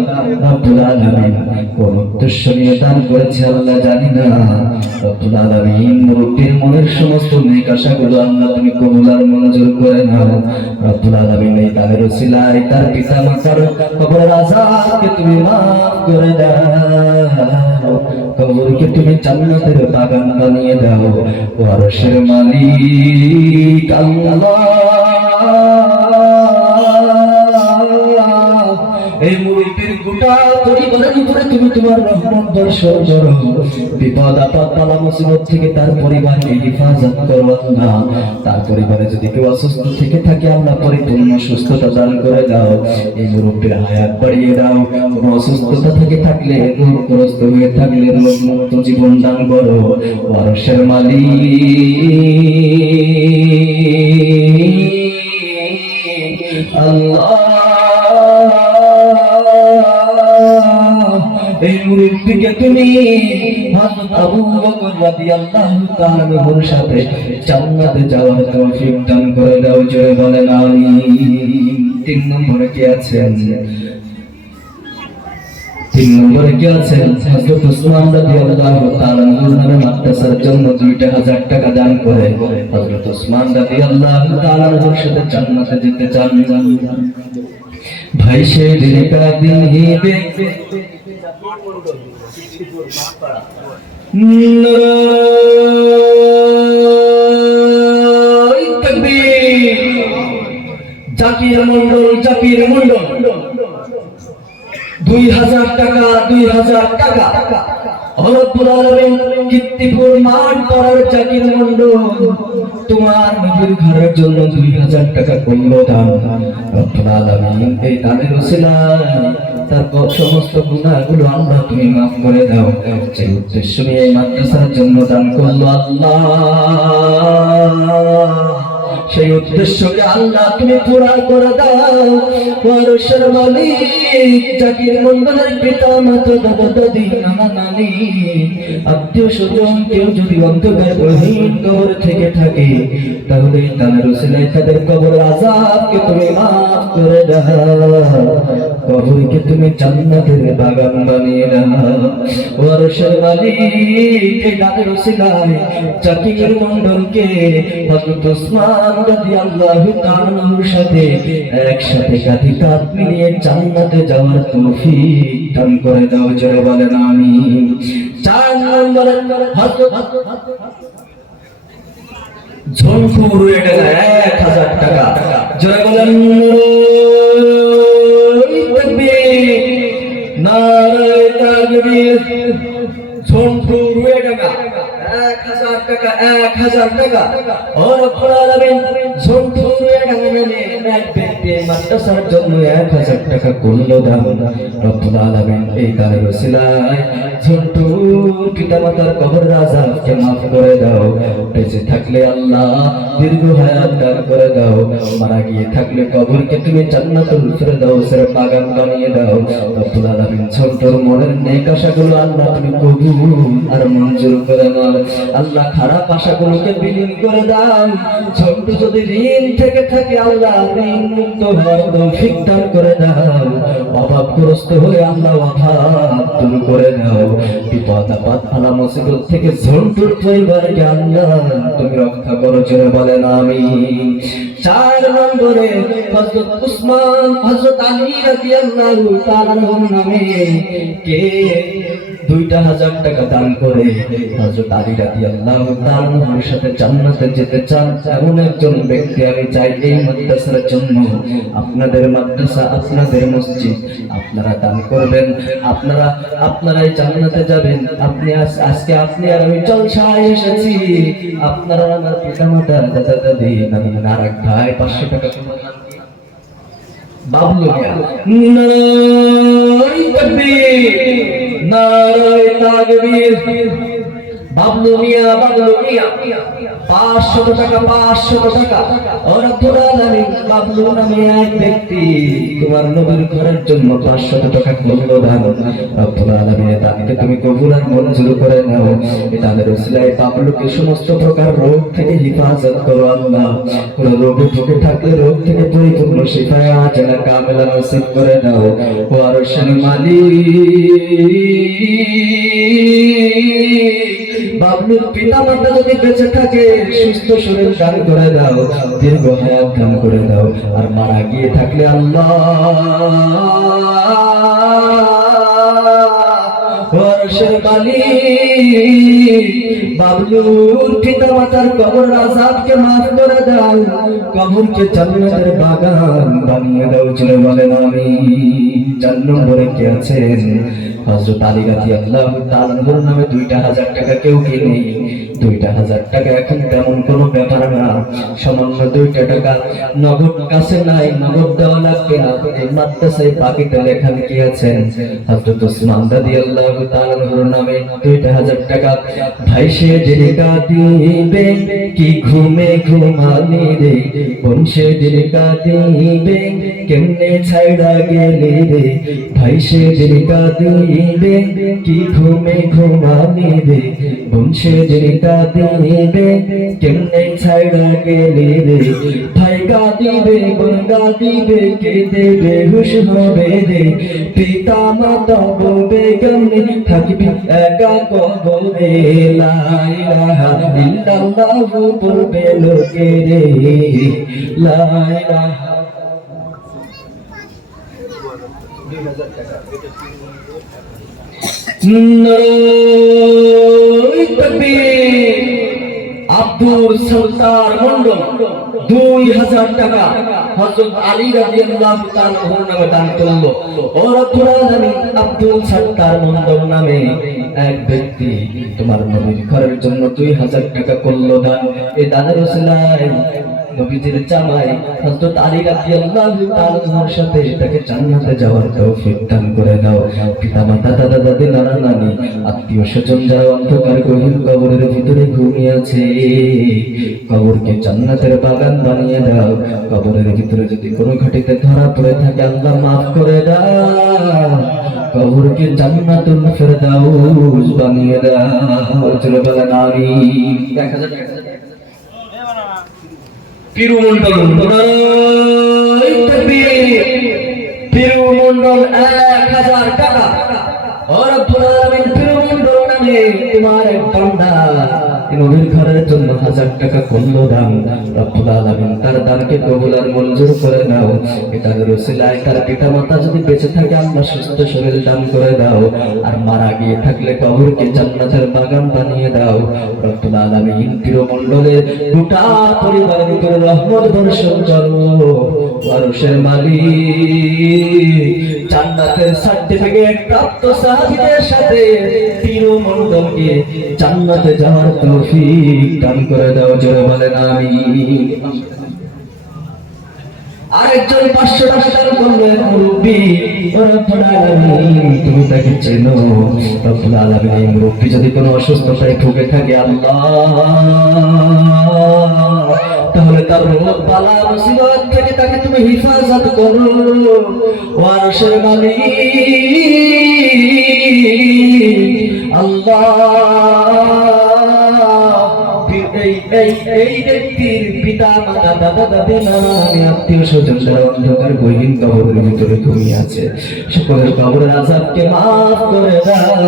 রব্বুল আলামিন কোন উদ্দেশ্য নিয়ে দান করেছে আল্লাহ জানি না। রব্বুল আলামিন মুরব্বীর মনের সমস্ত নেক আশাগুলো আল্লাহ তুমি কবুল আর মঞ্জুর করে নাও রব্বুল আলামিন। এই দানের ওসিলায় তার পিতামাতার কবরের আযাবকে তুমি মাফ করে দাও, কবরকে তুমি জান্নাতের বাগান বানিয়ে দাও ও আরশের মালিক আল্লাহ। এই মুরব্বির গোটা পরিবারের উপরে তুমি তোমার রহমত বর্ষণ করো, বিপদ আপদ বালা মুসিবত থেকে তার পরিবারকে হেফাজত করো আল্লাহ। তার পরিবারে যদি কেউ অসুস্থ থেকে থাকে আল্লাহ পরিপূর্ণ সুস্থতা দান করে দাও, এই মুরব্বির হায়াত বাড়িয়ে দাও। কোনো অসুস্থতা থেকে থাকলে রোগগ্রস্ত হয়ে থাকলে রোগমুক্ত জীবন দান করো ও আরশের মালিক আল্লাহ। এই মুরব্বিকে তুমি হযরত আবু বকর রাদিয়াল্লাহু তাআলা আনহুর সাথে জান্নাতে যাওয়ার তৌফিক দান করে দাও, জোরে বলেন আমিন। 3 নম্বরে কে আছেন? 3 নম্বরে কে আছেন? হযরত ওসমান রাদিয়াল্লাহু তাআলা আনহুর নামে মাদ্রাসার জন্য 2000 টাকা দান করে হযরত ওসমান রাদিয়াল্লাহু তাআলা আনহুর সাথে জান্নাতে যেতে চান। ভাই সে দিন কা দিন হি দেখবে নারায়ে তাকবীর। জাকির মন্ডল 2000 টাকা 2000 টাকা রব্বুল আলামিন কীর্তিপুর মাঠ পাড়ার জাকির মন্ডল তোমার নবীর ঘরের জন্য 2000 টাকা করল দান রব্বুল আলামিন। এই দানের ওসিলায় তার সমস্ত গুনাহগুলো আল্লাহ তুমি মাফ করে দাও। যে উদ্দেশ্য নিয়ে এই মাদ্রাসার জন্য দান করলো আল্লাহ সেই উদ্দেশ্যকে আল্লাহ তুমি পুরা করে দাও। আরশের মালিক জাকির মন্ডলের পিতা মাতা দাদা দাদি নানা নানি আত্মীয় স্বজন কেউ যদি অন্ধকার গহীন কবর থেকে থাকে তাহলে তাদের ওসিলায় তাদের কবরের আযাবকে তুমি মাফ করে দাও, কবরকে তুমি জান্নাতের বাগান বানিয়ে দাও। আরশের মালিক এই দানের ওসিলায় জাকির মন্ডলকে হযরত ওসমান উসমান রাদিয়াল্লাহু তাআলার সাথে একসাথে কাঁধে কাঁধ মিলিয়ে জান্নাতে যাওয়ার তৌফিক দান করে দাও, জোরে বলেন আমিন। 4 নম্বরে হযরত ঝনপুর এটা 1000 টাকা, জোরে বলেন তাকবীর, নারে তাকবীর। ঝনপুর টাকা 1000 টাকা, 1000 টাকা। ও রব্বুল আলামিন, ঝনপুর টাকা এক ব্যক্তি মাদ্রাসার জন্য 1000 টাকা করলো দান। রব্বুল আলামিন এই দানের ওসিলায় ঝনপুর পিতামাতার কবরের আযাবকে মাফ করে দাও। বেঁচে থাকলে আল্লাহ দীর্ঘ হায়াত দান করে দাও, মারা গিয়ে থাকলে কবরকে তুমি জান্নাতুল ফিরদাউসের বাগান বানিয়ে দাও। রব্বুল আলামিন ঝনপুর মনের নেক আশাগুলো আল্লাহ তুমি কবুল আর মঞ্জুর করে নাও। আল্লাহ খারাপ আশাগুলোকে বিলীন করে দাও। ঝন্টু যদি ঋণ থেকে থাকে আল্লাহ ঋণ মুক্ত হওয়ার তৌফিক দান করে দাও। অভাবগ্রস্ত হয়ে আল্লাহ অভাব দূর করে দাও। বিপদ আপদ আলা মুসিবত থেকে ঝন্টুর পরিবারকে আল্লাহ তুমি রক্ষা করো, জোরে বলেন আমিন। 4 নম্বরে হযরত উসমান হযরত আলী রাদিয়াল্লাহু তাআলা নামে কে 2000 টাকা দান করে হযরত আলী রাদিয়াল্লাহু তাআলার সাথে জান্নাতে যেতে চান এমন একজন ব্যক্তি আমি চাই এই মাদ্রাসার জন্য। আপনাদের মাদ্রাসা, আপনাদের মসজিদ আপনারা দান করবেন, আপনারাই জান্নাতে যাবেন। আজকে আপনি আর আমি জলসায় এসেছি, আপনারা আমার পিতামাতা দাদা দাদি নানা নারাক ভাই 500 টাকা বাবলু নারায়ে তাকবীর, নারায়ে তাকবীর। বাবলু মিয়া 500 টাকা, 500 টাকা। ও রব্বুল আলামিন, বাবলু নামে এক ব্যক্তি তোমার নবীর ঘরের জন্য 500 টাকা করলো দান। রব্বুল আলামিন দানকে তুমি কবুল আর মঞ্জুর করে নাও। এই দানের ওসিলায় বাবলুকে সমস্ত প্রকার রোগ থেকে হেফাজত করো আল্লাহ। কোন রোগে ভুগে থাকলে রোগ থেকে পরিপূর্ণ শিফায়ে আজলা কামেলা নসিব করে দাও। ও আরশের মালিক, বাবলুর পিতামাতা যদি বেঁচে থাকে সুস্থ শরীর দান করে দাও, দীর্ঘ হায়াত দান করে দাও। আর মারা গিয়ে থাকলে আল্লাহ আরশের মালিক, বাবলুর পিতামাতার কবর আযাবকে মাফ করে দাও, কবরকে জান্নাতের বাগান বানিয়ে দাও, জোরে বলেন আমিন। 4 নম্বরে কে আছেন? হযরত আলী রাদিয়াল্লাহু তাআলার নামে 2000 টাকা কেউ কি নেই? 2000 টাকা এখন তেমন কোনো ব্যাপার না, সামান্য 2 টাকা নগদ কাছে নাই, নগদ দেওয়া লাগবে না। এই মাদ্রাসায় বাকিতে লেখা কি আছেন? হযরত উসমান রাদিয়াল্লাহু তাআলার নামে 2000 টাকা। ভাই সে দিলকা দিবে কি ঘুমে ঘুমালি রে, কোন সে দিলকা দিবে কেমনে ছাইড়া গেলি রে, ভাই সে দিলকা দিবে কি ঘুমে ঘুমালি রে, কোন সে দিলকা দিবে কেমনে ছাইড়া গেলি রে, ভাই গা দিবে বোন গা দিবে কে দেবে হুশ হবে রে, পিতা মাতা বলবে কেমনে থাকবি একা কবরে, লা ইলাহা ইল্লাল্লাহ বলবে লোকে রে, লা ইলাহা। 2000 টাকা নারায়ে তাকবীর। আব্দুল সত্তার মন্ডল 2000 টাকা হযরত আলী রাদিয়াল্লাহু তাআলার নামে দান করলো। ও রব্বুল আলামিন, আব্দুল সত্তার মন্ডল নামে এক ব্যক্তি তোমার নবীর ঘরের জন্য 2000 টাকা করলো দান। এই দানের ওসিলায় নবীজির জামাই হযরত আলী রাদিয়াল্লাহু তাআলার সাথে তাকে জান্নাতে যাওয়ার তৌফিক দান করে দাও। পিতামাতা দাদা দাদি নানা নানি আত্মীয় স্বজন যারা অন্ধকার গহীন কবরের ভিতরে ঘুমিয়ে আছে, কবরকে জান্নাতের বাগান বানিয়ে দাও। কবরের ভিতরে যদি কোনো ঘাটিতে ধরা পড়ে থাকে আল্লাহ মাফ করে দাও, কবরকে জান্নাতুল ফিরদাউস বানিয়ে দাও, চলে বলেন আমিন। 1000 টাকা পিরুমন্ডল, নারায়ে তাকবীর। পিরুমন্ডল 1000 টাকা। ও রব্বুল আলামিন, পিরুমন্ডল নামে তোমার এক বান্দা নবীর ঘরের জন্য 1000 টাকা করলো দান, রব্বুল আলামিন তার দানকে কবুল আর মঞ্জুর করে নাও। এটার রসিলায় তার পিতামাতা যদি বেঁচে থাকে আল্লাহ সুস্থ শরীর দান করে দাও, আর মারা গিয়ে থাকলে কবরকে জান্নাতের বাগান বানিয়ে দাও। রব্বুল আলামিন পিরমণ্ডলের গোটা পরিবারের উপরে রহমত বর্ষণ করো। আরশের মালিক জান্নাতের সার্টিফিকেট প্রাপ্ত সাহাবীদের সাথে পিরমণ্ডলকে জান্নাতে যাওয়ার তৌফিক দান করে দাও। জোরে বলেন আমিন। আরেকজন 500 টাকা দান করলেন মুরব্বি, রব্বুল আলামিন তুমি তাকে চেনো। রব্বুল আলামিন এই মুরব্বি যদি কোনো অসুস্থতায় ভুগে থাকে আল্লাহ, তাহলে তার রোগ বালা মুসিবত থেকে তাকে তুমি হেফাজত করো। আরশের মালিক আল্লাহ এই ব্যক্তির পিতা মাতা দাদা দাদি নানা আত্মীয় স্বজন যারা অন্ধকার গহীন কবরের ভিতরে ঘুমিয়ে আছে, সকলের কবরের আযাবকে মাফ করে দাও,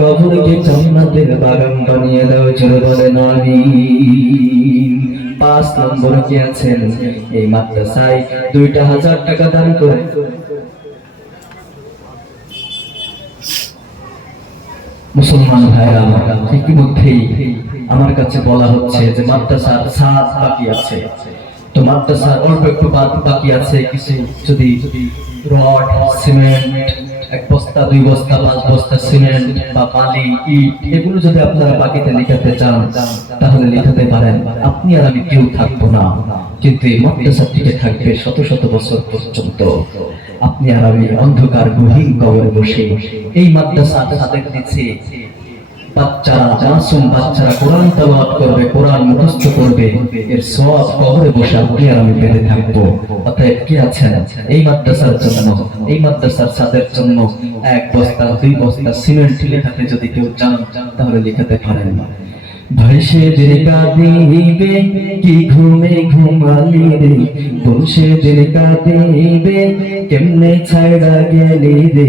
কবরকে জান্নাতের বাগান বানিয়ে দাও। জোরে বলেন আমিন। 5 নম্বরে কি আছেন? এই মাদ্রাসায় 2000 টাকা দান করে মুসলমান ভাইরা আমার ইতিমধ্যেই আমার কাছে বলা হচ্ছে যে মাদ্রাসার ছাদ বাকি আছে, তো মাদ্রাসার অল্প একটু বাকি আছে। কিছু যদি রড, সিমেন্ট, 1 বস্তা 2 বস্তা 5 বস্তা সিমেন্ট বা বালি, ইট এগুলো যদি আপনারা বাকিতে লিখাতে চান তাহলে লিখাতে পারেন। আপনি আর আমি কেউ থাকবো না, কিন্তু এই মাদ্রাসা টিকে থাকবে শত শত বছর পর্যন্ত। আপনি আর আমি অন্ধকার গহীন কবরে বসে এই মাদ্রাসা তাদের দিচ্ছে বাচ্চারা, মাসুম বাচ্চারা কোরআন তেলাওয়াত করবে, কোরআন মুখস্থ করবে, এর সওয়াব কবরে বসে আপনি আর আমি পেতে থাকবো। অতএব কি আছেন এই মাদ্রাসার জন্য, এই মাদ্রাসার ছাদের জন্য 1 বস্তা 2 বস্তা সিমেন্ট লেখাতে যদি কেউ চান তাহলে লিখাতে পারেন। ভাইসে দিনকা দিবে কি ঘুমে ঘুমালি রে, বসে দিনকা দিবে কেমনে ছাড়া গেলি রে,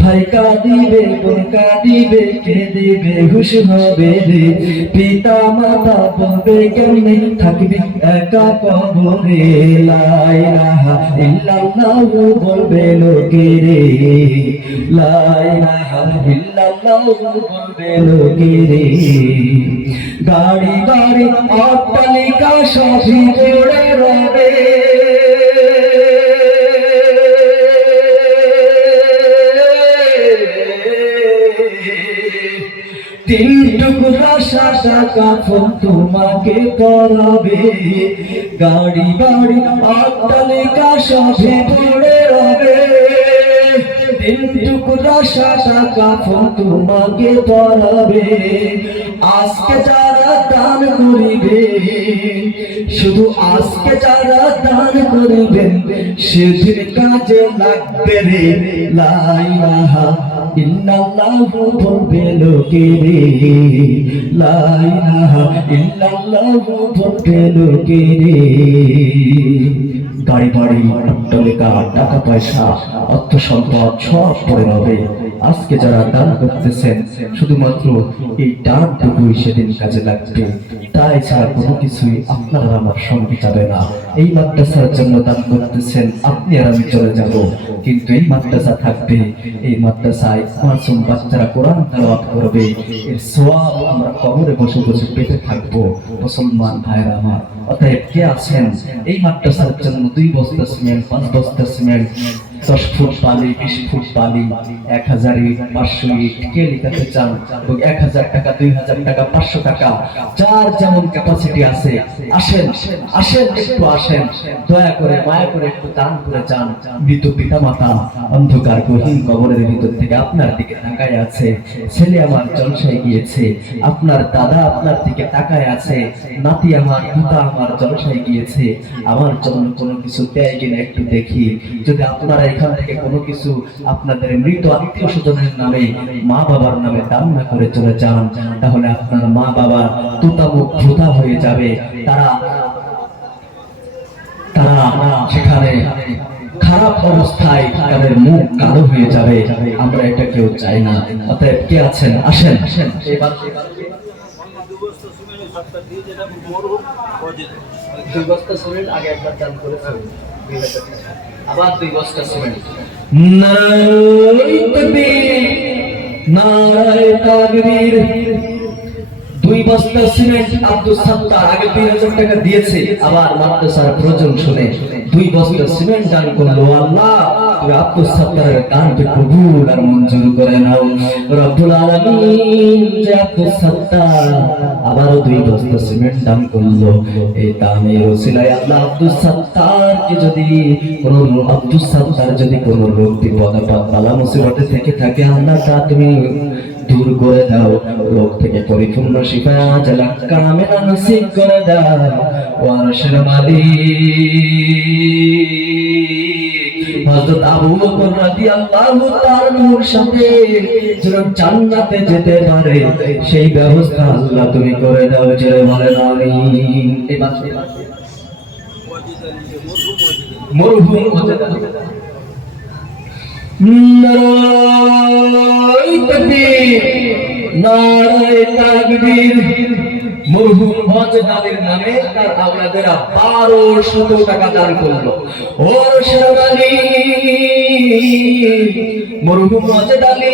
ভাই কাঁদিবে বোন কাঁদিবে কে দিবে হুশ হবে রে, পিতা মাতা বলবে কেমনে থাকবি একা কবরে, লা ইলাহা ইল্লাল্লাহু বলবে লোকে রে, লা ইলাহা ইল্লাল্লাহু বলবে লোকে রে। গাড়ি গাড়ি অট্টালিকা সবই পড়ে রবে, তিন টুকরা সাদা কাফন তোমাকে পরাবে, গাড়ি বাড়ি অট্টালিকা সবই পড়ে রবে, 3 টুকরা সাদা কাফন তোমাকে পরাবে। আজকে যারা দান করিবে, শুধু আজকে যারা দান করিবেন সেদিন কাজে লাগবে রে, লা ইলাহা ইল্লাল্লাহু বলবে লোকে রে, লা ইলাহা ইল্লাল্লাহু বলবে লোকে রে। গাড়ি বাড়ি অট্টালিকা টাকা পয়সা অর্থ সম্পদ সব পড়ে রবে। আজকে যারা দান করতেছেন শুধুমাত্র এই দানটুকুই সেদিন কাজে লাগবে, তাই ছাড়া কোনো কিছুই আপনার আমার সঙ্গে যাবে না। এই মাদ্রাসার জন্য দান করতেছেন, আপনি আর আমি চলে যাব, কিন্তু এই মাদ্রাসা থাকবে। এই মাদ্রাসায় মাসুম বাচ্চারা কোরআন তেলাওয়াত করবে, এর সওয়াব আমরা কবরে বসে বসে পেতে থাকবো। মুসলমান ভাইরা আমার, অতএব কে আছেন এই মাদ্রাসার জন্য 2 বস্তা সিমেন্ট 5 বস্তা সিমেন্ট 10 ফুট বালি 20 ফুট বালি 1000 ইট 500 ইট কে লিখাতে চান, এবং 1000 টাকা 2000 টাকা 500 টাকা যার যেমন ক্যাপাসিটি আছে আসেন আসেন একটু আসেন, দয়া করে মায়া করে একটু দান করে যান। মৃত পিতা মাতা অন্ধকার গহীন কবরের ভিতর থেকে আপনার দিকে তাকায় আছে, ছেলে আমার জলসায় গিয়েছে, আপনার দাদা আপনার দিকে তাকায় আছে, নাতি আমার পিতা আমার জলসায় গিয়েছে, আমার জন্য কোনো কিছু দেয় কিনা একটু দেখি। যদি আপনারা এখান থেকে কোনো কিছু আপনাদের মৃত আত্মীয় স্বজনের নামে মা বাবার নামে দান না করে চলে যান, তাহলে আপনার মা বাবা তুতামুখ ভূতা হয়ে যাবে, তারা সেখানে খারাপ অবস্থায় তাদের মুখ কালো হয়ে যাবে। আমরা এটা কেউ চাই না। অতএব কে আছেন আসেন। দুই বস্তা সিমেন্ট আগে একবার দান করেছেন, আবার দুই বস্তা সিমেন্ট। নারায়ে তাকবীর, নারায়ে তাকবীর। দুই বস্তা সিমেন্ট আব্দুল সাত্তার আগে 3000 টাকা দিয়েছে, আবার মাদ্রাসার প্রয়োজন শুনে দুই বস্তা সিমেন্ট দান করলো। আল্লাহ তুমি আব্দুল সাত্তারের দানকে কবুল আর মঞ্জুর করে নাও রব্বুল আলামিন। যে আব্দুল সাত্তার আবারও দুই বস্তা সিমেন্ট দান করলো, এই দানের ওসিলায় আল্লাহ আব্দুল সাত্তারকে যদি কোনো রোগ বিপদ আপদ বালা মুসিবতে থেকে থাকে আল্লাহ তা তুমি দূর করে দাও, রোগ থেকে পরিপূর্ণ শিফা আজলা কামেলা নসিব করে দাও। ওয়ারশের মালিক হযরত আবু বকর রাদিয়াল্লাহু তাআলার সাথে যেন জান্নাতে যেতে পারে সেই ব্যবস্থা আল্লাহ তুমি করে দাও, জয় বলেন আমিন। এবার মরহুম নারায়ে তাকবীর, নারায়ে তাকবীর। মরহুম ওয়াজেদ আলীর নামে তার আওলাদেরা 1200 টাকা দান করলো। ওর শেরালি মরহুম ওয়াজেদ আলী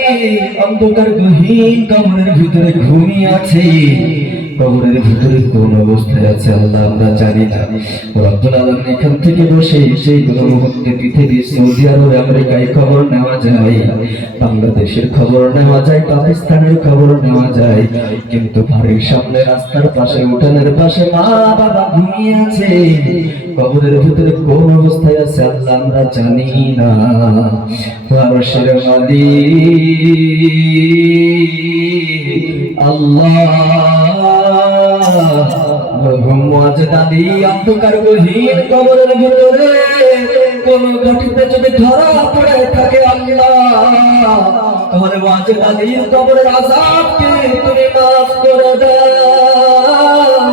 অন্ধকার গহীন কবরের ভিতরে ঘুমিয়ে আছে। কবরের ভিতরে কোন অবস্থায় আছে আল্লাহ আমরা জানি না। রব্বুল আলামিন এখান থেকে বসে সেই কোন মুহূর্তে পৃথিবী, সৌদি আরব, আমেরিকায় খবর নেওয়া যায়, বাংলাদেশের খবর নেওয়া যায়, পাকিস্তানের খবর নেওয়া যায়, কিন্তু বাড়ির সামনে রাস্তার পাশে উঠানের পাশে মা বাবা ঘুমিয়ে আছে। কবরের ভিতরে কোন অবস্থায় আছে আল্লাহ আমরা জানি না। আরশের মালিক আল্লাহ ওয়াজেদ আলী অন্ধকার গহীন কবরের ভিতরে কোন ঘটিতে যদি ধরা পড়ে থাকে আল্লাহ তাহলে ওয়াজেদ আলীর কবরের আযাবকে তুমি মাফ করে দাও।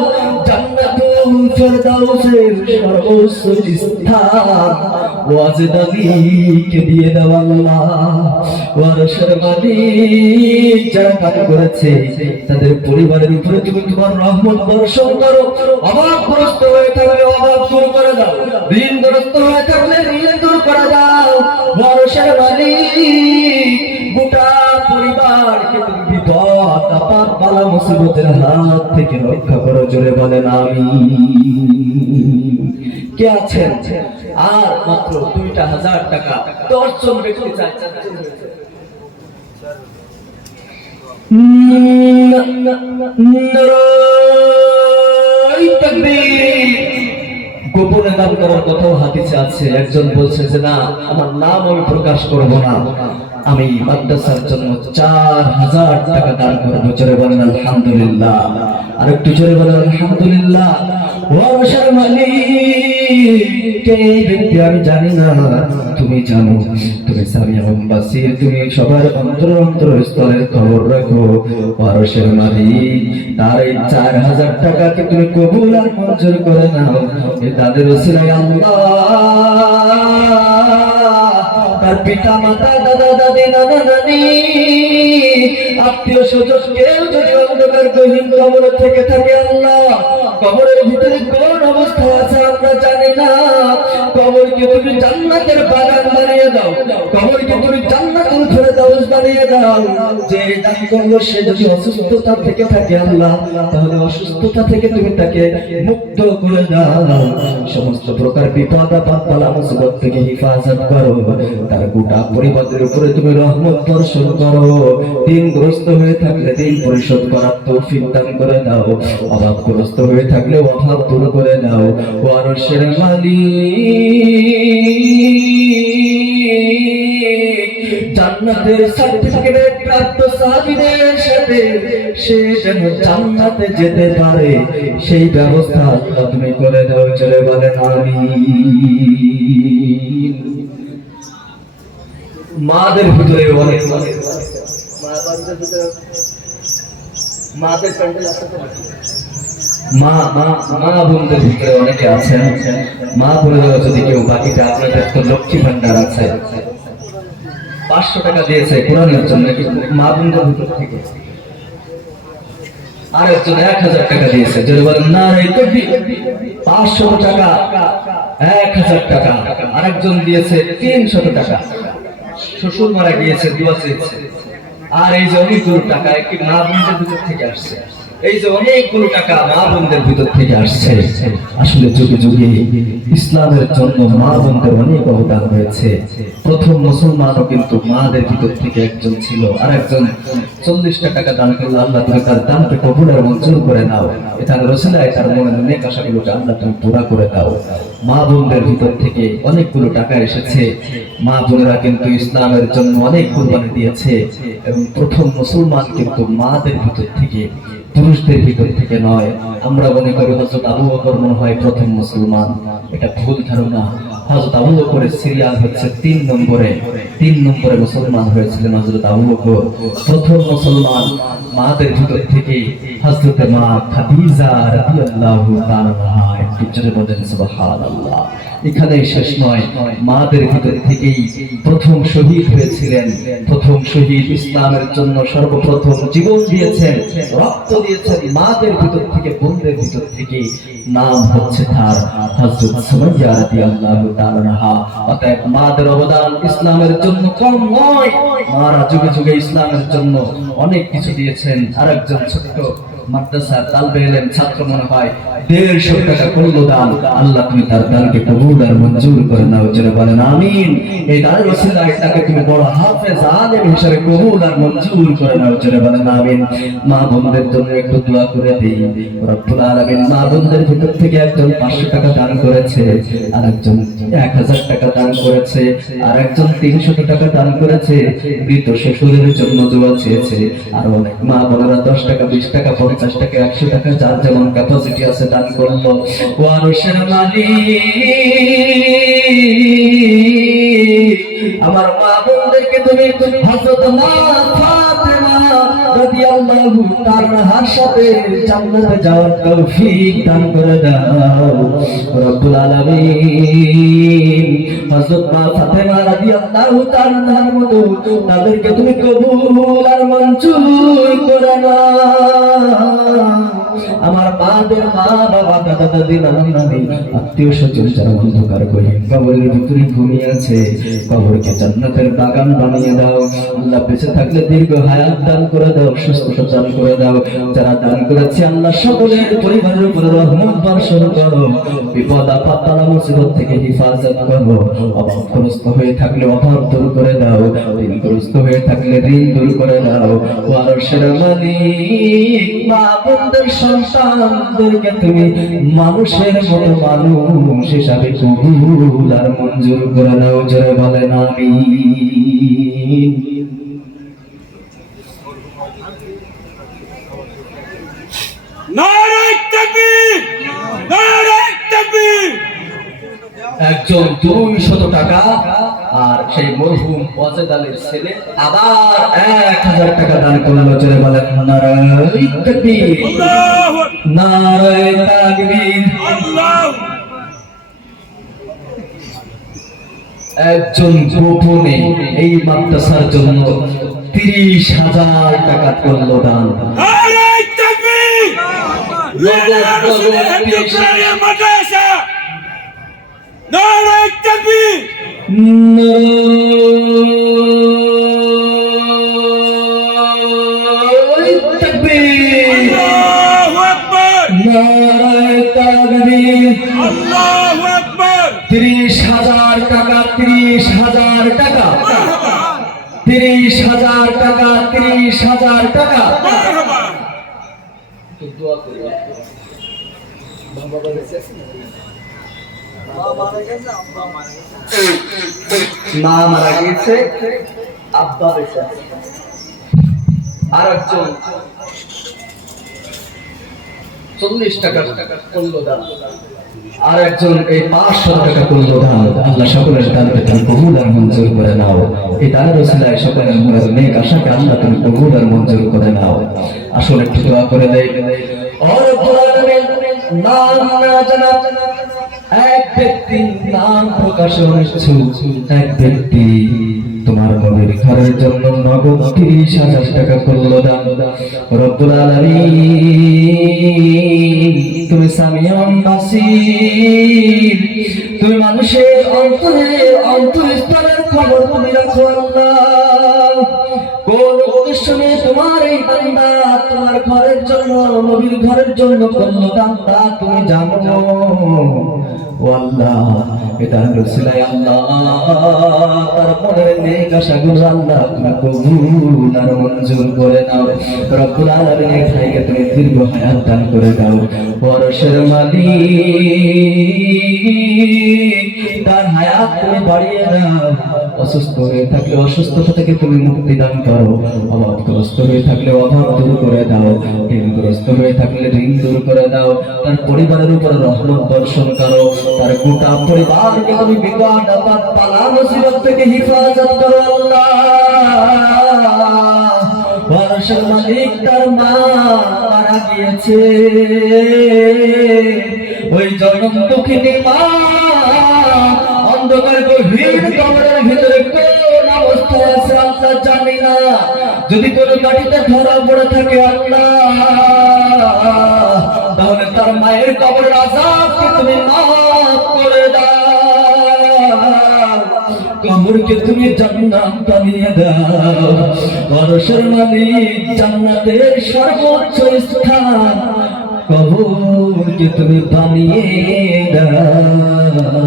জান্নাতুল ফেরদাউসের সর্বোচ্চ স্থান ওয়াজেদ আলীকে দিয়ে দাও আল্লাহ। ওয়ারশের মালিক যারা কাজ করেছে তাদের পরিবারের উপরে তুমি তোমার রহমত বর্ষণ করো। অভাবগ্রস্ত হয়ে থাকলে অভাব দূর করে দাও, ঋণগ্রস্ত হয়ে থাকলে ঋণ দূর করে দাও। ওয়ারশের মালিক গোটা পরিবারকে তুমি বিপদ আপদ বালা মুসিবতের হাত থেকে রক্ষা করো, জোরে বলেন আমিন। কে আছেন আর মাত্র 2000 টাকা 10 জন ব্যক্তি চাচ্ছেন। নারায়ে তাকবীর। গোপনে দান করার কথাও হাদিসে আছে। একজন বলছে যে না, আমার নাম আমি প্রকাশ করব না, আমি মাদ্রাসার জন্য 4000 টাকা দান করব, জোরে বলেন আলহামদুলিল্লাহ। আর একটু জোরে বলেন আলহামদুলিল্লাহ। ওয়ারশের মালিক কে ব্যক্তি আমি জানি না, তুমি জানো, তুমি সামিউন বাসীর, তুমি সবার অন্তর স্তরের খবর রাখো। ওয়ারশের মালিক তার এই 4000 টাকাকে তুমি কবুল আর মঞ্জুর করে নাও। তাদের ওসিলায় আল্লাহ তার পিতা মাতা দাদা দাদি নানা নানি আত্মীয় স্বজন কেউ যদি অন্ধকার গহীন কবর থেকে থাকে আল্লাহ কবরের ভিতরে কোন অবস্থা আছে আমরা জানি না। কবরকে তুমি জান্নাতের বাগান বানিয়ে দাও, কবরকে তুমি জান্নাতুল ফেরদাউস বানিয়ে দাও। যে দান করলো সে যদি অসুস্থতা থেকে থাকে আল্লাহ তাহলে অসুস্থতা থেকে তুমি তাকে মুক্ত করে দাও। সমস্ত প্রকার বিপদ আপদ বালা মুসিবত থেকে হেফাজত করো। তার গোটা পরিবারের উপরে তুমি রহমত বর্ষণ করো। ঋণগ্রস্ত হয়ে থাকলে ঋণ পরিশোধ করার তৌফিক দান করে দাও। অভাবগ্রস্ত হয়ে থাকলে অভাব দূর করে দাও। ওয়ারশের মালিক জান্নাতের সার্টিফিকেট প্রাপ্ত সাহাবীদের সাথে সে যেন জান্নাতে যেতে পারে সেই ব্যবস্থা আল্লাহ তুমি করে দাও, চলে বলেন আমিন। মাদের ভিতরে অনেক মাদের প্যান্ডেল আছে, মা মা মা বোনদের ভিতরে অনেকে আছেন। মা বোনেরা যদি কেউ বাকিটা আপনাদের তো লক্ষ্মী ভান্ডার আছে, 500 টাকা দিয়েছে কোরআনের জন্য, মা বোনদের ভিতর থেকে আরেকজন 1000 টাকা দিয়েছে, যদি বলেন না রে তাকবীর। 500 টাকা, 1000 টাকা। আরেকজন দিয়েছে 300 টাকা, শ্বশুর মারা গিয়েছে, দোয়া চেয়েছে। আর এই যে অনেকগুলো টাকা একটি মা বোনদের ভিতর থেকে আসছে, এই যে অনেকগুলো টাকা মা বোনদের ভিতর থেকে আসছে। আসলে যুগে যুগে ইসলামের জন্য মা বোনদের অনেক অবদান হয়েছে। প্রথম মুসলমানও কিন্তু মাদের ভিতর থেকে একজন ছিল। আর একজন 40টা টাকা দান করলো, আল্লাহ তুমি তার দানকে কবুল আর মঞ্জুর করে নাও, এটা রসুলায় তার মনের নেক আশাগুলোকে আল্লাহ তুমি পুরা করে দাও। মা বোনদের ভিতর থেকে অনেকগুলো টাকা এসেছে। মা বোনেরা কিন্তু ইসলামের জন্য অনেক কুরবানি দিয়েছে, এবং প্রথম মুসলমান কিন্তু মাদের ভিতর থেকে, পুরুষদের ভিতর থেকে নয়। আমরা মনে করি হযরত আবু বকর মনে হয় প্রথম মুসলমান, এটা ভুল ধারণা। হযরত আবু বকরের সিরিয়াল হচ্ছে 3 নম্বরে মুসলমান হয়েছিলেন হযরত আবু বকর। প্রথম মুসলমান মাদের ভিতর থেকে হযরত মা খাদিজা রাদিয়াল্লাহু তাআলা আনহা। একটু জোরে বলেন সুবহানাল্লাহ। এখানে শেষ নয়, মাদের ভিতর থেকেই প্রথম শহীদ হয়েছিলেন। প্রথম শহীদ ইসলামের জন্য সর্বপ্রথম জীবন দিয়েছেন, রক্ত দিয়েছেন মাদের ভিতর থেকে, বোনদের ভিতর থেকে। নাম হচ্ছে তার হযরত সুমাইয়া রাদিয়াল্লাহু তাআলা আনহা। অতএব মাদের অবদান ইসলামের জন্য কম নয়। মারা যুগে যুগে ইসলামের জন্য অনেক কিছু দিয়েছেন। আরেকজন ছোট্ট মাদ্রাসার তালবে ইলম ছাত্র মনে হয় 150 টাকা করলো দান, আল্লাহ তুমি তার দানকে কবুল আর মঞ্জুর করে নাও, জোরে বলেন আমিন। এই দানের ওসিলায় তাকে তুমি বড় হাফেজ আলেম হিসেবে কবুল আর মঞ্জুর করে নাও, জোরে বলেন আমিন। মা বোনদের জন্য একটু দোয়া করে দেই। রব্বুল আলামিন মা বোনদের ভিতর থেকে একজন 500 টাকা দান করেছে, আরেকজন 1000 টাকা দান করেছে, আরেকজন 300 টাকা দান করেছে। মৃত শ্বশুরের জন্য দোয়া চেয়েছে। আর অনেক মা বোনেরা 10 টাকা, 20 টাকা, 50 টাকা, 100 টাকা, যার যেমন ক্যাপাসিটি আছে দান করলো। ও আরশের মালিক, আমার মা বোনদেরকে তুমি হযরত মা ফাতেমা রাদিয়াল্লাহু তাআলা আনহার সাথে জান্নাতে যাওয়ার তৌফিক দান করে দাও রব্বুল আলামিন। হযরত মা ফাতেমা রাদিয়াল্লাহু তাআলা আনহার মতো তাদেরকে তুমি কবুল আর মঞ্জুর করে নাও। আমার মাদের মা বাবা, দাদা দাদি, নানা নানি, আত্মীয় স্বজন যারা অন্ধকার গহীন কবরের ভিতরে ঘুমিয়ে আছে, কবরকে জান্নাতের বাগান বানিয়ে দাও। আল্লাহ বেঁচে থাকলে দীর্ঘ হায়াত দান করে দাও, সুস্থতা দান করে দাও। যারা দান করেছে আল্লাহ সকলের পরিবারের উপর রহমত বর্ষণ করো, বিপদ আপদ বালা মুসিবত থেকে হেফাজত করো। অভাবগ্রস্ত হয়ে থাকলে অভাব দূর করে দাও, ঋণগ্রস্ত হয়ে থাকলে ঋণ দূর করে দাও। ও আরশের মালিক, মা বোনদের সন্তানদেরকে তুমি মানুষের মতো মানুষ হিসাবে কবুল আর মঞ্জুর করে নাও, জোরে বলেন আমিন। নারে তাকবীর, নারে তাকবীর। একজন 200 টাকা, আর সেই মরহুম ওয়াজেদ আলীর ছেলে আবার 1000 টাকা দান করলো, জোরে বলেন নারে তাকবীর, আল্লাহু নারে তাকবীর। আল্লাহু। একজন গোপনে এই মাদ্রাসার জন্য 30,000 টাকা করলো দান। নারে তাকবীর, নারে মাদ্রাসা, নারে তাকবীর, আল্লাহু আকবার, নারে তাকবীর, আল্লাহু আকবার। 30,000 টাকা, 30,000 টাকা, 30,000 টাকা, 30,000 টাকা। মারহাবা। মা মারা গেছে, আব্বা বেঁচে আছে। আর একজন 40 টাকা করলো দান, আর একজন এই 500 টাকা করলো দান। আল্লাহ সকলের দানকে তুমি কবুল আর মঞ্জুর করে নাও। এই দানের ওসিলায় সকলের মনের নেক আশাকে আল্লাহ তুমি কবুল আর মঞ্জুর করে নাও। আসলে একটু দোয়া করে দেই। और নাম না জানা এক ব্যক্তি নাম প্রকাশ হয়েছে, এক ব্যক্তি তোমার নবীর ঘরের জন্য নগদ 30,000 টাকা করলো দান। রব্বুল আলামিন তুমি সামিউন বাসীর, তুমি মানুষের অন্তরস্থলের খবর তুমি রাখো আল্লাহ। কোন উদ্দেশ্য নিয়ে তোমার এই বান্দা তোমার ঘরের জন্য নবীর ঘরের জন্য করলো দান তা তুমি জানো। ও আল্লাহ, এটা রসিলাই আল্লাহ তার মনের নেক আশাগুলো আল্লাহ তুমি কবুল আর মঞ্জুর করে নাও। রব্বুল আলামিন এই ভাইকে তুমি দীর্ঘ হায়াত দান করে দাও। পরশের মালিক তার হায়াত তুমি বাড়িয়ে দাও। অসুস্থ হয়ে থাকলে অসুস্থতা থেকে তুমি মুক্তি দান করো। অভাবগ্রস্ত হয়ে থাকলে অভাব দূর করে দাও। ঋণগ্রস্ত হয়ে থাকলে ঋণ দূর করে দাও। তার পরিবারের উপর রহমত বর্ষণ করো। তার গোটা পরিবারকে তুমি বিপদ আপদ বালা মুসিবত থেকে হেফাজত করো আল্লাহ। পরশের মালিক তার মা মারা গিয়েছে, ওই জনম দুঃখিনী মা অন্ধকার গভীর কবরের ভিতরে কোন অবস্থায় আছে আল্লাহ জানি না। যদি কোনো মাটিতে ধরা পড়ে থাকে আল্লাহ, তাহলে তার মায়ের কবরের আযাবকে তুমি মাফ করে দাও, কবরকে তুমি জান্নাত বানিয়ে দাও। পরশের মালিক জান্নাতের সর্বোচ্চ স্থান কবরকে তুমি বানিয়ে দাও।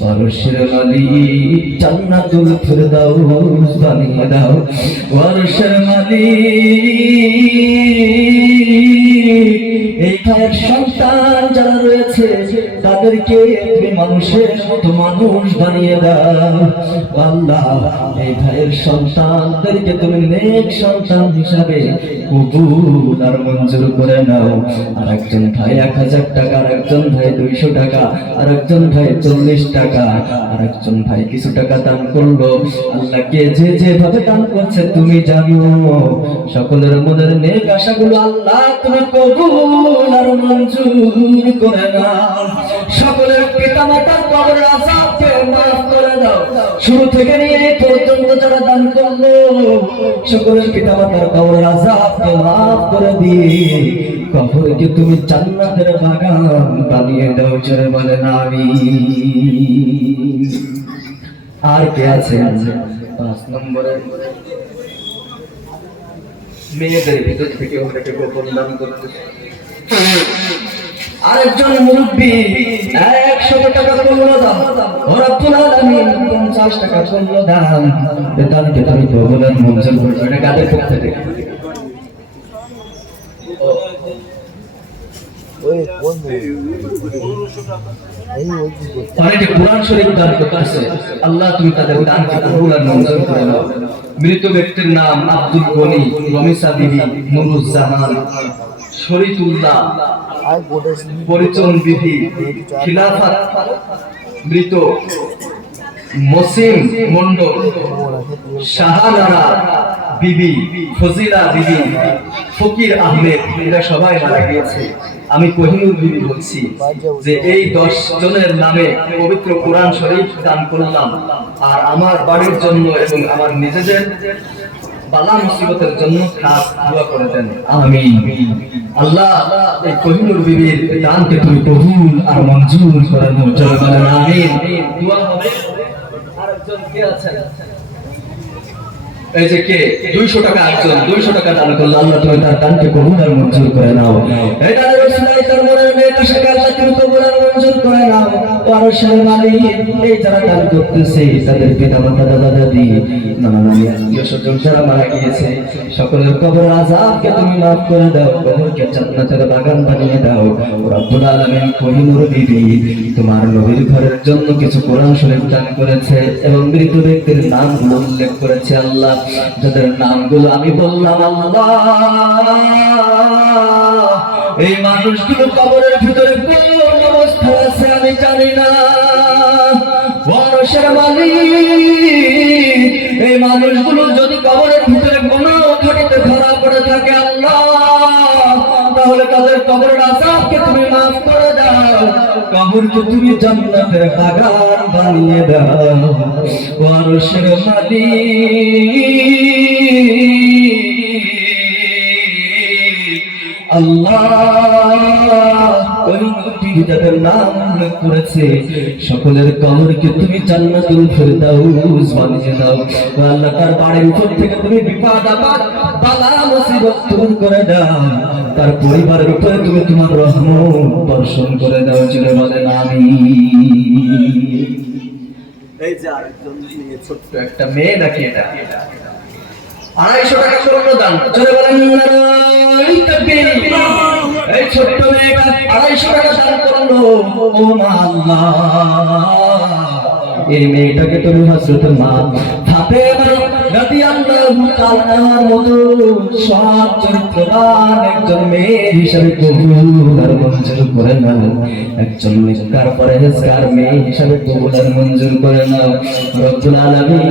পরশের মালিক জান্নাতুল ফিরদাউস বানিয়ে দাও। পরশের মালিক এই ভাইয়ের সন্তান যারা রয়েছে তাদেরকে তুমি মানুষের মতো মানুষ বানিয়ে দাও আল্লাহ। এই ভাইয়ের সন্তানদেরকে তুমি নেক সন্তান হিসাবে কবুল আর মঞ্জুর করে নাও। আর একজন ভাই 1,000 টাকা, আর একজন ভাই 200 টাকা, আর একজন ভাই 40 টাকা, আর একজন ভাই কিছু টাকা দান করলো। আল্লাহ কে যে যেভাবে দান করছে তুমি জানো। সকলের মনের নেক আশাগুলো আল্লাহ তুমি কবুল আর মঞ্জুর করে নাও। সকলের পিতামাতার কবরের আযাবকে মাফ করে দাও। শুরু থেকে নিয়ে এই পর্যন্ত যারা দান করলো সকলের পিতামাতার কবরের আযাবকে মাফ করে দিয়ে কবরকে তুমি জান্নাতের বাগান বানিয়ে দাও। জোরে বলেন আমিন। আর কে আছে 5 নম্বরে মেয়েদের ভিতর থেকে ওটাকে গোপন দান করতে। আরেকজন মুরব্বী 100 টাকা করলো দান, রব্বুল আলামিন 50 টাকা করলো দান। দানকে তুমি কবুল আর মঞ্জুর করো। এটা কাদের পক্ষ থেকে? অনেকে কোরআন শরীফ দান করতেছে, আল্লাহ তুমি তাদের দানকে কবুল আর মঞ্জুর করে নাও। মৃত ব্যক্তির নাম আব্দুল গনি, রমিসা বিবি, নুরুজ্জামান, শরীফুল্লাহ, পরিচন বিবি, খিলাফত মৃত, মসিম মন্ডল, শাহানারা বিবি, ফজিলা বিবি, ফকির আহমেদ, এরা সবাই মারা গিয়েছে। আমি কোহিনুর বিবি বলছি যে এই 10 জনের নামে পবিত্র কোরআন শরীফ দান করলাম। আর আমার বাড়ির জন্য এবং আমার নিজেদের বালা মুসিবতের জন্য খাস দোয়া করে দেন, আমিন। আল্লাহ এই কোহিনুর বিবির দানকে তুমি কবুল আর মঞ্জুর করে নাও। জয় বলেন আমিন। দোয়া হবে। আরেকজন কে আছেন? এই যে কে 200 টাকা, একজন 200 টাকা দান করলো। আল্লাহ তুমি তার দানকে কবুল আর মঞ্জুর করে নাও। এই দানের ওসিলায় তার মনের নেক আশাকে আল্লাহ তুমি কবুল আর মঞ্জুর করে নাও। পরশের মালিক এই যারা দান করতেছে তাদের পিতামাতা, দাদা দাদি, নানা নানি, আত্মীয় স্বজন যারা মারা গিয়েছে সকলের কবরের আযাবকে তুমি মাফ করে দাও। কবরকে জান্নাতের বাগান বানিয়ে দাও। রব্বুল আলামিন কোহিনুর বিবি তোমার নবীর ঘরের জন্য কিছু কোরআন শরীফ দান করেছে এবং মৃত ব্যক্তির নামগুলো উল্লেখ করেছে। আল্লাহ যাদের নামগুলো আমি বললাম আল্লাহ, এই মানুষগুলো কবরের ভিতরে কোন অবস্থায় আছে আমি জানি না। পরশের মালিক এই মানুষগুলো যদি কবরের ভিতরে কোনো ঘাটিতে ধরা পড়ে থাকে আল্লাহ, তাহলে তাদের কবরের আযাবকে তুমি মাফ করে দাও। কবরকে তুমি জান্নাতের বাগান বানিয়ে দাও ও আরশের মালিক আল্লাহ ওই নবী যাদের নাম উল্লেখ করেছে সকলের কবরকে তুমি জান্নাতুল ফেরদাউস বানিয়ে দাও ও আল্লাহ তার বাড়ির উপর থেকে তুমি বিপদ আপদ বালা মুসিবত দূর করে দাও তার পরিবারের উপরে তুমি তোমার রহমত বর্ষণ করে দাও জোরে বলেন আমিন। এই যে আরেকজন মেয়ে ছোট্ট একটা মেয়ে নাকি এটা 250 টাকা স্বর্ণ দান জোরে বলেন নারায়ে তাকবীর। এই ছোট্ট মেয়েটা 250 টাকা দান করলো ও মা আল্লাহ এই মেয়েটাকে তুমি হযরত মা ফাতেমা রাদিয়াল্লাহু তাআলার মতো সৎ চরিত্রবান একজন মেয়ে হিসেবে কবুল আর মঞ্জুর করে নাও একজন নেককার পরহেজগার মেয়ে হিসেবে কবুল আর মঞ্জুর করে নাও রব্বুল আলামিন।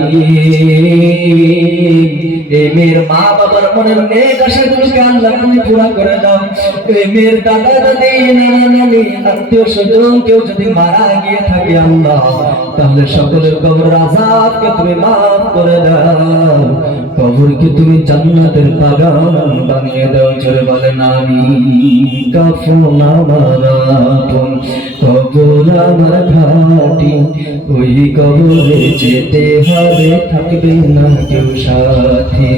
এই মেয়ের মা বাবার মনের নেক আশাগুলোকে আল্লাহ তুমি পুরা করে দাও। এই মেয়ের দাদা দাদি নানা নানি আত্মীয় স্বজন কেউ যদি মারা গিয়ে থাকে আল্লাহ তাহলে সকলের কবর আযাবকে তুমি মাফ করে দাও কবরকে তুমি জান্নাতের বাগান বানিয়ে দাও জোরে বলেন আমিন। কাফন আমার আপন কবর আমার ঘাটি ওই কবরে যেতে হবে থাকবে না কেউ সাথী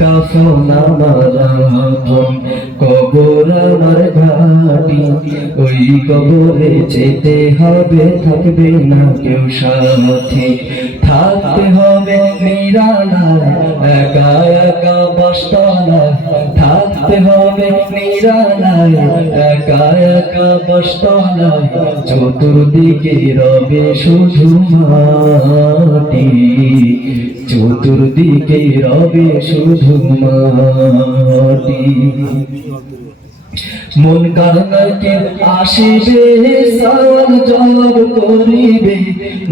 কাফন আমার আপন কবর আমার ঘাটি ওই কবরে যেতে হবে থাকবে না কেউ সাথী থাকতে হবে নিরালায় একা একা বাসতলায় থাকতে হবে নিরালায় একা একা বাসতলায় চতুর্দিকে রবে শুধু মাটি চতুর্দিকে রবে শুধু মাটি মন কারণকে আসিবে সওয়াল জবাব করিবে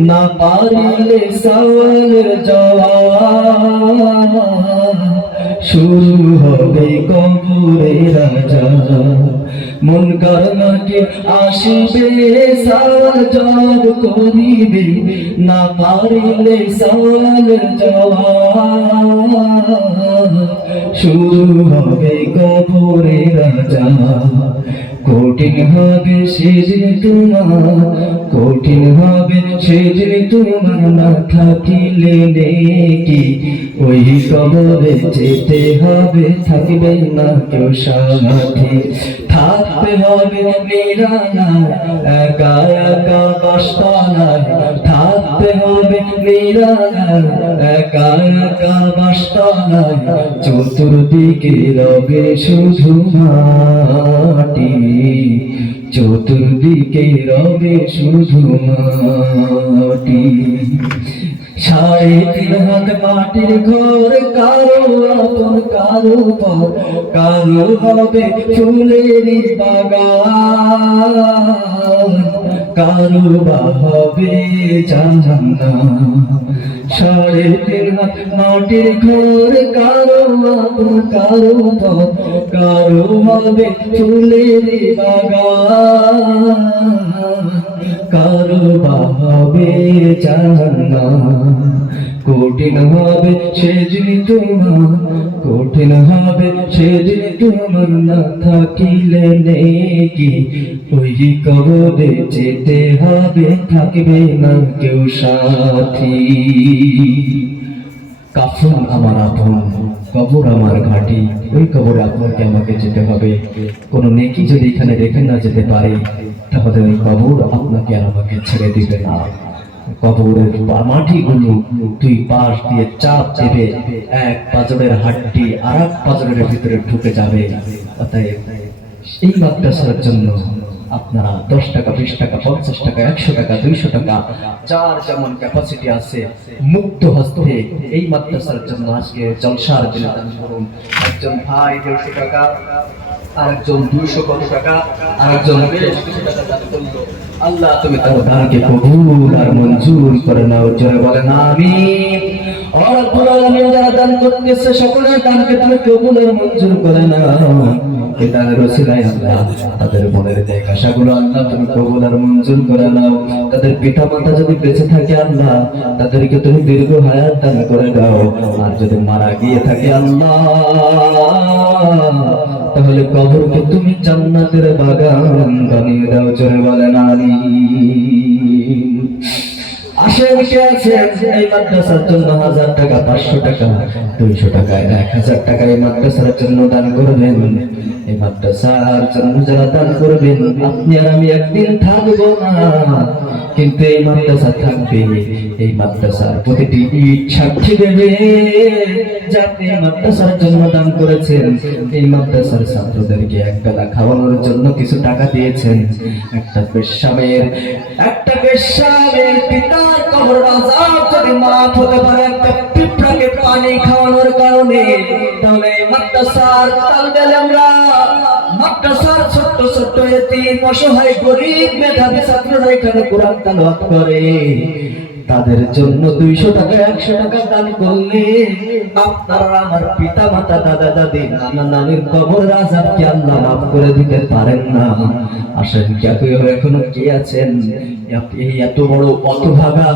না পারিলে সওয়ালের জবাব শুরু হবে কবরের রাজা মন কারণকে আসিবে সওয়াল জবাব করিবে না পারিলে সওয়ালের জবাব শুরু হবে কবরের রাজা কঠিন হবে সেদিন তোমার কঠিন হবে সেদিন তোমার না থাকিলে নেকি ওই কবরে যেতে হবে থাকবে না কেউ সাথী থাকতে হবে নিরালায় একা একা বাসতলায় থাকতে হবে নিরালায় একা একা বাসতলায় চতুর্দিকে রবে শুধু মাটি চতুর্দিকে রবে শুধু মাটি 3.5 হাত মাটির ঘর কারো আপন কারো পর কারো হবে ফুলের বাগান কারো বা হবে জান্নাত 3.5 হাত মাটির ঘর কারো আপন কারো পর কারো হবে ফুলের বাগান কারো বা হবে জান্নাত কঠিন হবে সেদিন তোমার কঠিন হবে সেদিন তোমার না থাকিলে নেকি ওই কবরে যেতে হবে থাকবে না কেউ সাথী কাফন আমার আপন কবর আমার ঘাটি ওই কবরে আপনাকে আমাকে যেতে হবে কোন নেকি যদি এখানে রেখে না যেতে পারে তাহলে ওই কবর আপনাকে আর আমাকে ছেড়ে দিবে না কবরের মাটিগুলো দুই পাশ দিয়ে চাপ দেবে এক পাঁজরের হাড্ডি আর এক পাঁজরের ভিতরে ঢুকে যাবে অতএব এই মাদ্রাসার জন্য আপনারা 10 টাকা 20 টাকা 50 টাকা 100 টাকা 200 টাকা যার যেমন ক্যাপাসিটি আছে মুক্ত হস্তে এই মাদ্রাসার জন্য আজকে জলসার দিন দান করুন। একজন ভাই 150 টাকা আরেকজন 200 কত টাকা আরেকজন 200 টাকা দান করলো। আল্লাহ তুমি তার দানকে কবুল আর মঞ্জুর করে নাও জোরে বলেন আমিন। রব্বুল আলামিন যারা দান করতেছে সকলের দানকে তুমি কবুল ও মঞ্জুর করে নাও। এই দানের ওসিলায় আল্লাহ তাদের মনের ন্যাক আশাগুলো আল্লাহ তুমি কবুল আর মঞ্জুর করে নাও। তাদের পিতা মাতা যদি বেঁচে থাকে আল্লাহ তাদেরকে তুমি দীর্ঘ হায়াত দান করে দাও। আর যদি মারা গিয়ে থাকে আল্লাহ তাহলে কবরকে তুমি জান্নাতের বাগান বানিয়ে দাও। জোরে বলেন আমিন। আসেন কে আছেন এই মাদ্রাসার জন্য 1000 টাকা, 500 টাকা, 200 টাকা, 1000 টাকা এই মাদ্রাসার জন্য দান করবেন। এই মাদ্রাসার জন্য যারা দান করবেন আপনি আর আমি একদিন থাকবো না, কিন্তু এই মাদ্রাসা থাকবে। এই মাদ্রাসার প্রতিটি ইট সাক্ষী দেবে যে আপনি এই মাদ্রাসার জন্য দান করেছেন। এই মাদ্রাসার ছাত্রদেরকে একবেলা খাওয়ানোর জন্য কিছু টাকা দিয়েছেন। একটা বেশ্যামের পিতার কবর আযাব যদি মাফ হতে পারে একটা পিঁপড়াকে পানি খাওয়ানোর কারণে, তাহলে এই মাদ্রাসার তালবেল আমরা মাদ্রাসার ছোট্ট ছোট্ট এতিম অসহায় গরিব মেধাবী ছাত্ররা এখানে কোরআন তেলাওয়াত করে, তাদের জন্য 200 টাকা 100 টাকা দান করলে আপনারা আমার পিতা মাতা দাদা দাদি নানা নানির কবর আযাবকে আল্লাহ মাফ করে দিতে পারেন না। আসেন কেউ এখনো কে আছেন এই এত বড়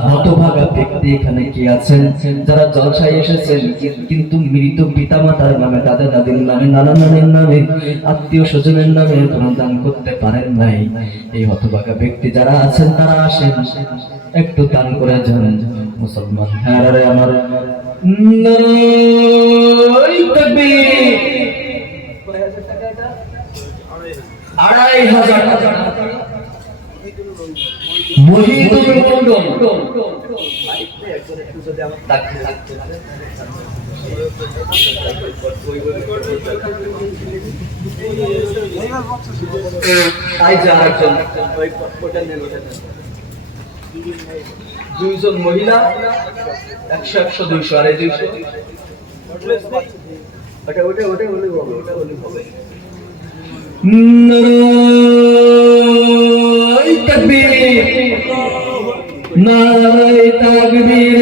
হতভাগা ব্যক্তি এখানে কে আছেন যারা জলসায় এসেছেন কিন্তু মৃত পিতা মাতার নামে দাদা দাদির নামে নানা নানির নামে আত্মীয় স্বজনের নামে কোনো দান করতে পারেন নাই? এই হতভাগা ব্যক্তি যারা আছেন তারা আসেন একটু দান করে যান। মুসলমান ভাইরা আমার, নারায়ে তাকবীর। 2500 টাকা মহিদুল মন্ডল। তাই যে আরেকজন 2জন মহিলা 100 100 200 আর 200 ওটা হলে হবে। নারায়ে তাকবীর, নারায়ে তাকবীর।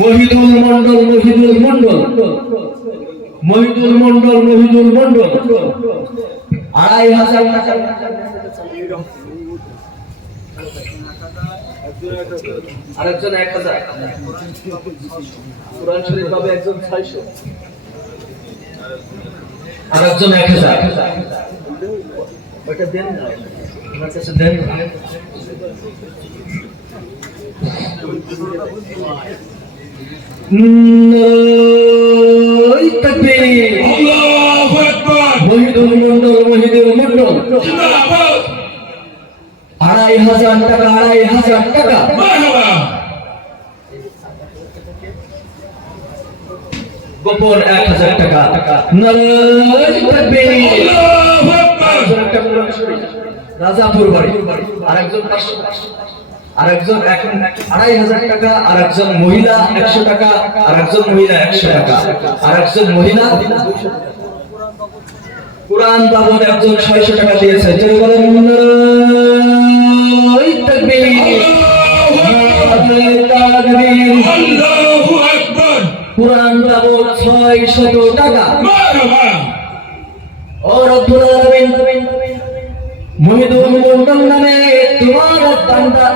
মহিদুল মন্ডল 2500 টাকা। আরেকজন 1000, কুরআন শরীফ পাবে একজন 600, আরেকজন 1000। ওটা দেন না, আমার কাছে দেন না। নারায়ে তাকবীর, আল্লাহু আকবার। মহিদুল মন্ডল জিন্দাবাদ। 2500 টাকা, 2500 টাকা। মারহাবা। গোপন 1000 টাকা। নারায়ে তাকবীর, আল্লাহু আকবার। রাজাপুর বাড়ি। আরেকজন 500, আরেকজন 2500 টাকা, আরেকজন মহিলা 100 টাকা, আরেকজন মহিলা 100 টাকা, আরেকজন মহিলা কুরআন বাবদ একজন 600 টাকা দিয়েছে। জোরে বলেন নারায়ে তাকবীর, নারায়ে তাকবীর। আল্লাহু আকবার। কুরআন বাবদ 600 টাকা। মারহাবা। ও রব্বুল আলামিন, মহিদুল মন্ডল নামে তোমার বান্দা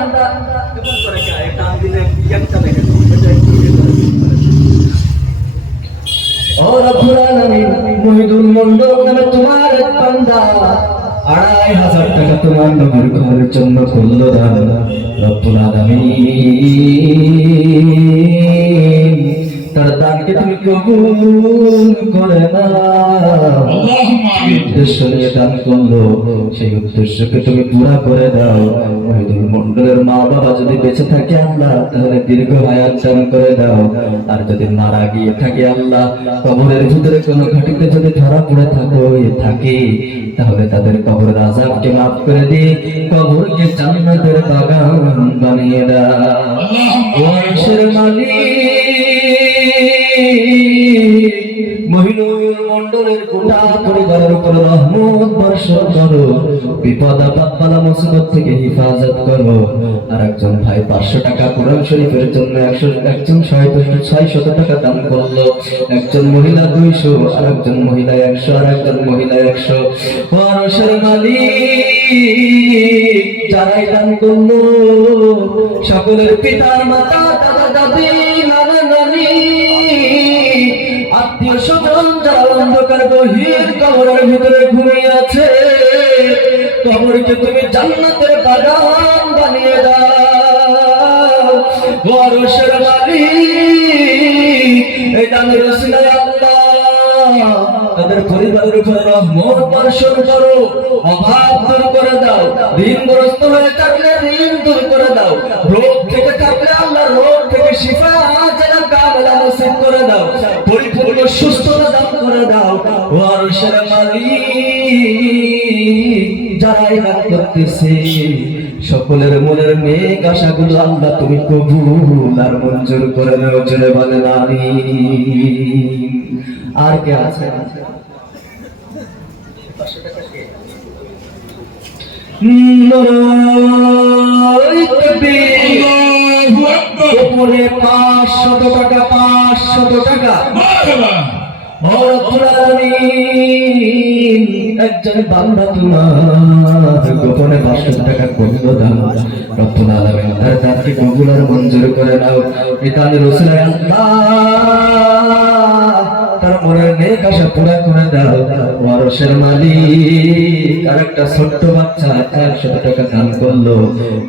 ও রব্বুল আলামিন, মহিদুল মন্ডল নামে তোমার বান্দা 2500 টাকা তোমার নবীর ঘরের জন্য করলো দান। রব্বুল আলামিন তার দানকে তুমি কবুল করে নাও। উদ্দেশ্য নিয়ে দান করলো সেই উদ্দেশ্যকে তুমি পুরা করে দাও। মহিদুল মন্ডলের মা বাবা যদি বেঁচে থাকে আল্লাহ তাহলে দীর্ঘ হায়াত দান করে দাও। আর যদি মারা গিয়ে থাকে আল্লাহ কবরের ভিতরে কোনো ঘাটিতে যদি ধরা পড়ে থাকে তাহলে তাদের কবরের আযাবকে মাফ করে দিয়ে কবরকে জান্নাতের বাগান বানিয়ে দাও। ওয়ারিসের মালিক মহিদুল মন্ডলের তার পরিবারের উপর রহমত বর্ষণ করো, বিপদ আপদ বালা মুসিবত থেকে হেফাজত করো। আর একজন ভাই 500 টাকা কোরআন শরীফের জন্য একজন 600 টাকা দান করলো, একজন মহিলা 200, আর একজন মহিলা 100, আর একজন মহিলা 100। আরশের মালিক যারাই দান করলো সকলের পিতা মাতা দাদা দাদি নানা নানি আত্মীয় স্বজন যারা অন্ধকার গহীন কবরের ভিতরে ঘুমিয়ে আছে, কবরকে তুমি জান্নাতের বাগান বানিয়ে দাও। আরশের মালিক এই দানের ওসিলায় আল্লাহ তাদের পরিবারের উপর রহমত বর্ষণ করো, অভাব দূর করে দাও, ঋণগ্রস্ত হয়ে থাকলে ঋণ দূর করে দাও, রোগ থেকে থাকলে আল্লাহ রোগ থেকে শিফা যেন কামলা নসিব করে দাও, পরিপূর্ণ সুস্থতা দান করে দাও। ও আরশের মালিক যারা এই কাজ করতেছে সকলের মনের মেঘ আশাগুলো আল্লাহ তুমি কবুল আর মঞ্জুর করে নাও, জোরে বলেন আমিন। আর কে আছে? আল্লাহু আকবার। উপরে 500 টাকা, 500 টাকা। মারহাবা। ও রব্বুল আলামিন, একজন বান্দা তোমার গোপনে 500 টাকা কবুল দান, রব্বুল আলামিন তার দানকে কবুল আর মঞ্জুর করে নাও। এই দানের ওসিলায় আল্লাহ তার মনের নেক আশা পুরা করে দাও। আরশের মালিক আর একটা ছোট্ট বাচ্চা 100 টাকা দান করলো,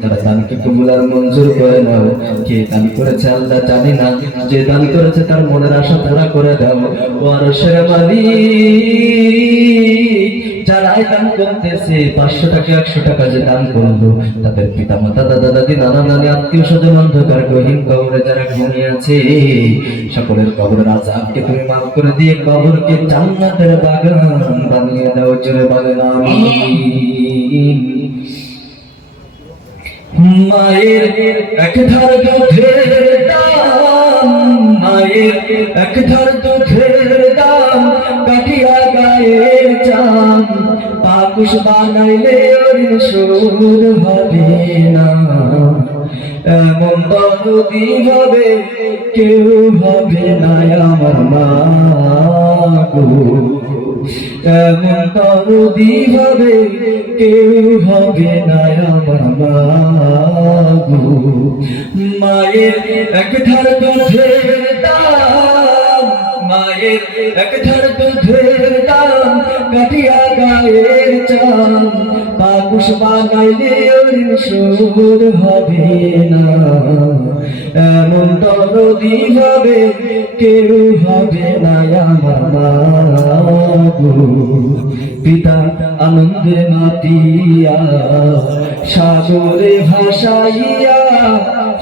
তার দানকে কবুল আর মঞ্জুর করে নাও। কে দান করেছে আল্লাহ জানি না, যে দান করেছে তার মনের আশা পুরা করে দাও। আরশের মালিক যারা দান করতেছে 500 টাকা 100 টাকা যে দান করলো, তাদের পিতা মাতা দাদা দাদি নানা নানি আত্মীয় স্বজন অন্ধকার গহীন কবরে যারা ঘুমিয়ে আছে সকলের কবরের আযাবকে তুমি মাফ করে দিয়ে কবরকে জান্নাতের বাগান বানিয়ে দাও, জোরে বলেন আমিন। মায়ের এক ধার দুধের দাম, মায়ের এক ধার দুধের দাম কাটিয়া গায়ের চাম, পাকুশ বানাইলে ওর সুর হবে না, এমন দরদি হবে কেউ হবে না আমার মা গো, এমন দরদি হবে কেউ হবে না আমার মা গো। মায়ের এক ধার দুধের দাম, মায়ের এক ধার দুধের দাম কাটিয়া গায়ের চাম, পাকুশ বানাইলে ওর সুর হবে না, এমন দরদি হবে কেউ হবে না আমার মা গো। পিতা আনন্দে মাতিয়া সাগরে ভাসাইয়া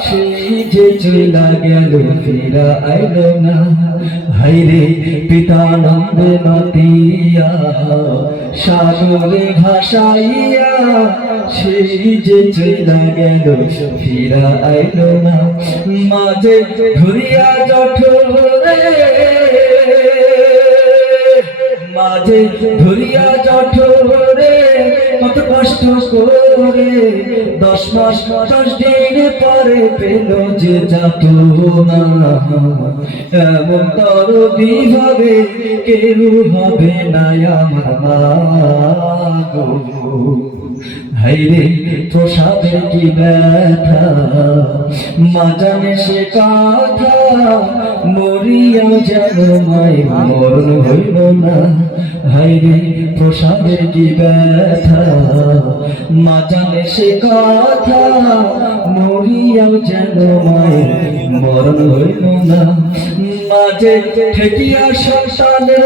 সেই যে চলা গেল ফিরা আইল না, হাইরে পিতা আনন্দে মাতিয়া সাগরে ভাসাইয়া সেই যে চলা গেল ফিরা আইল না, মাঝে ধরিয়া জঠরে মাঝে ধরিয়া জঠরে কত কষ্ট করে 10 মাস 10 দিন পরে পেল যে যাতনা, এমন দরদি হবে কেউ হবে না আমার মা গো। হাইরে প্রসাদের কি ব্যথা মা জানে সে কথা, মরিয়া যেন মায়ের মরণ হইল না, হাইরে প্রসাদের কি ব্যথা মা জানে সে কথা, মরিয়া যেন মায়ের মরণ হইল না, মাঝে ঠেকিয়া সন্তানের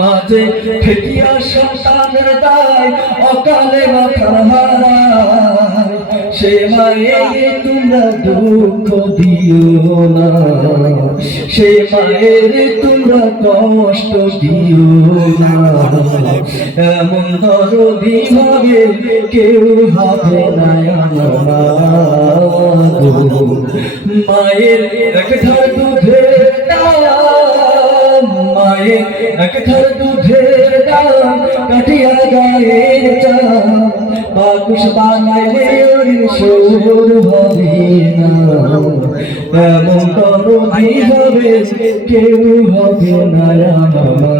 মাঝে ঠেকিয়া সন্তানের দায় অকালে মাথা হারায়, সে মায়ের তোমরা দুঃখ দিও না, সে মায়ের তোমরা কষ্ট দিও না, এমন দরদি ভাবে কেউ হবে না আমার মা গো। মায়ের এক ধার দুধের দাম, মায়ের এক ধার দুধের দাম কাটিয়া গায়ের চাম, বাকুশ বানাইলে ওর সুর হবে না, এমন দরদি ভাবে কেউ হবে না আমার মা।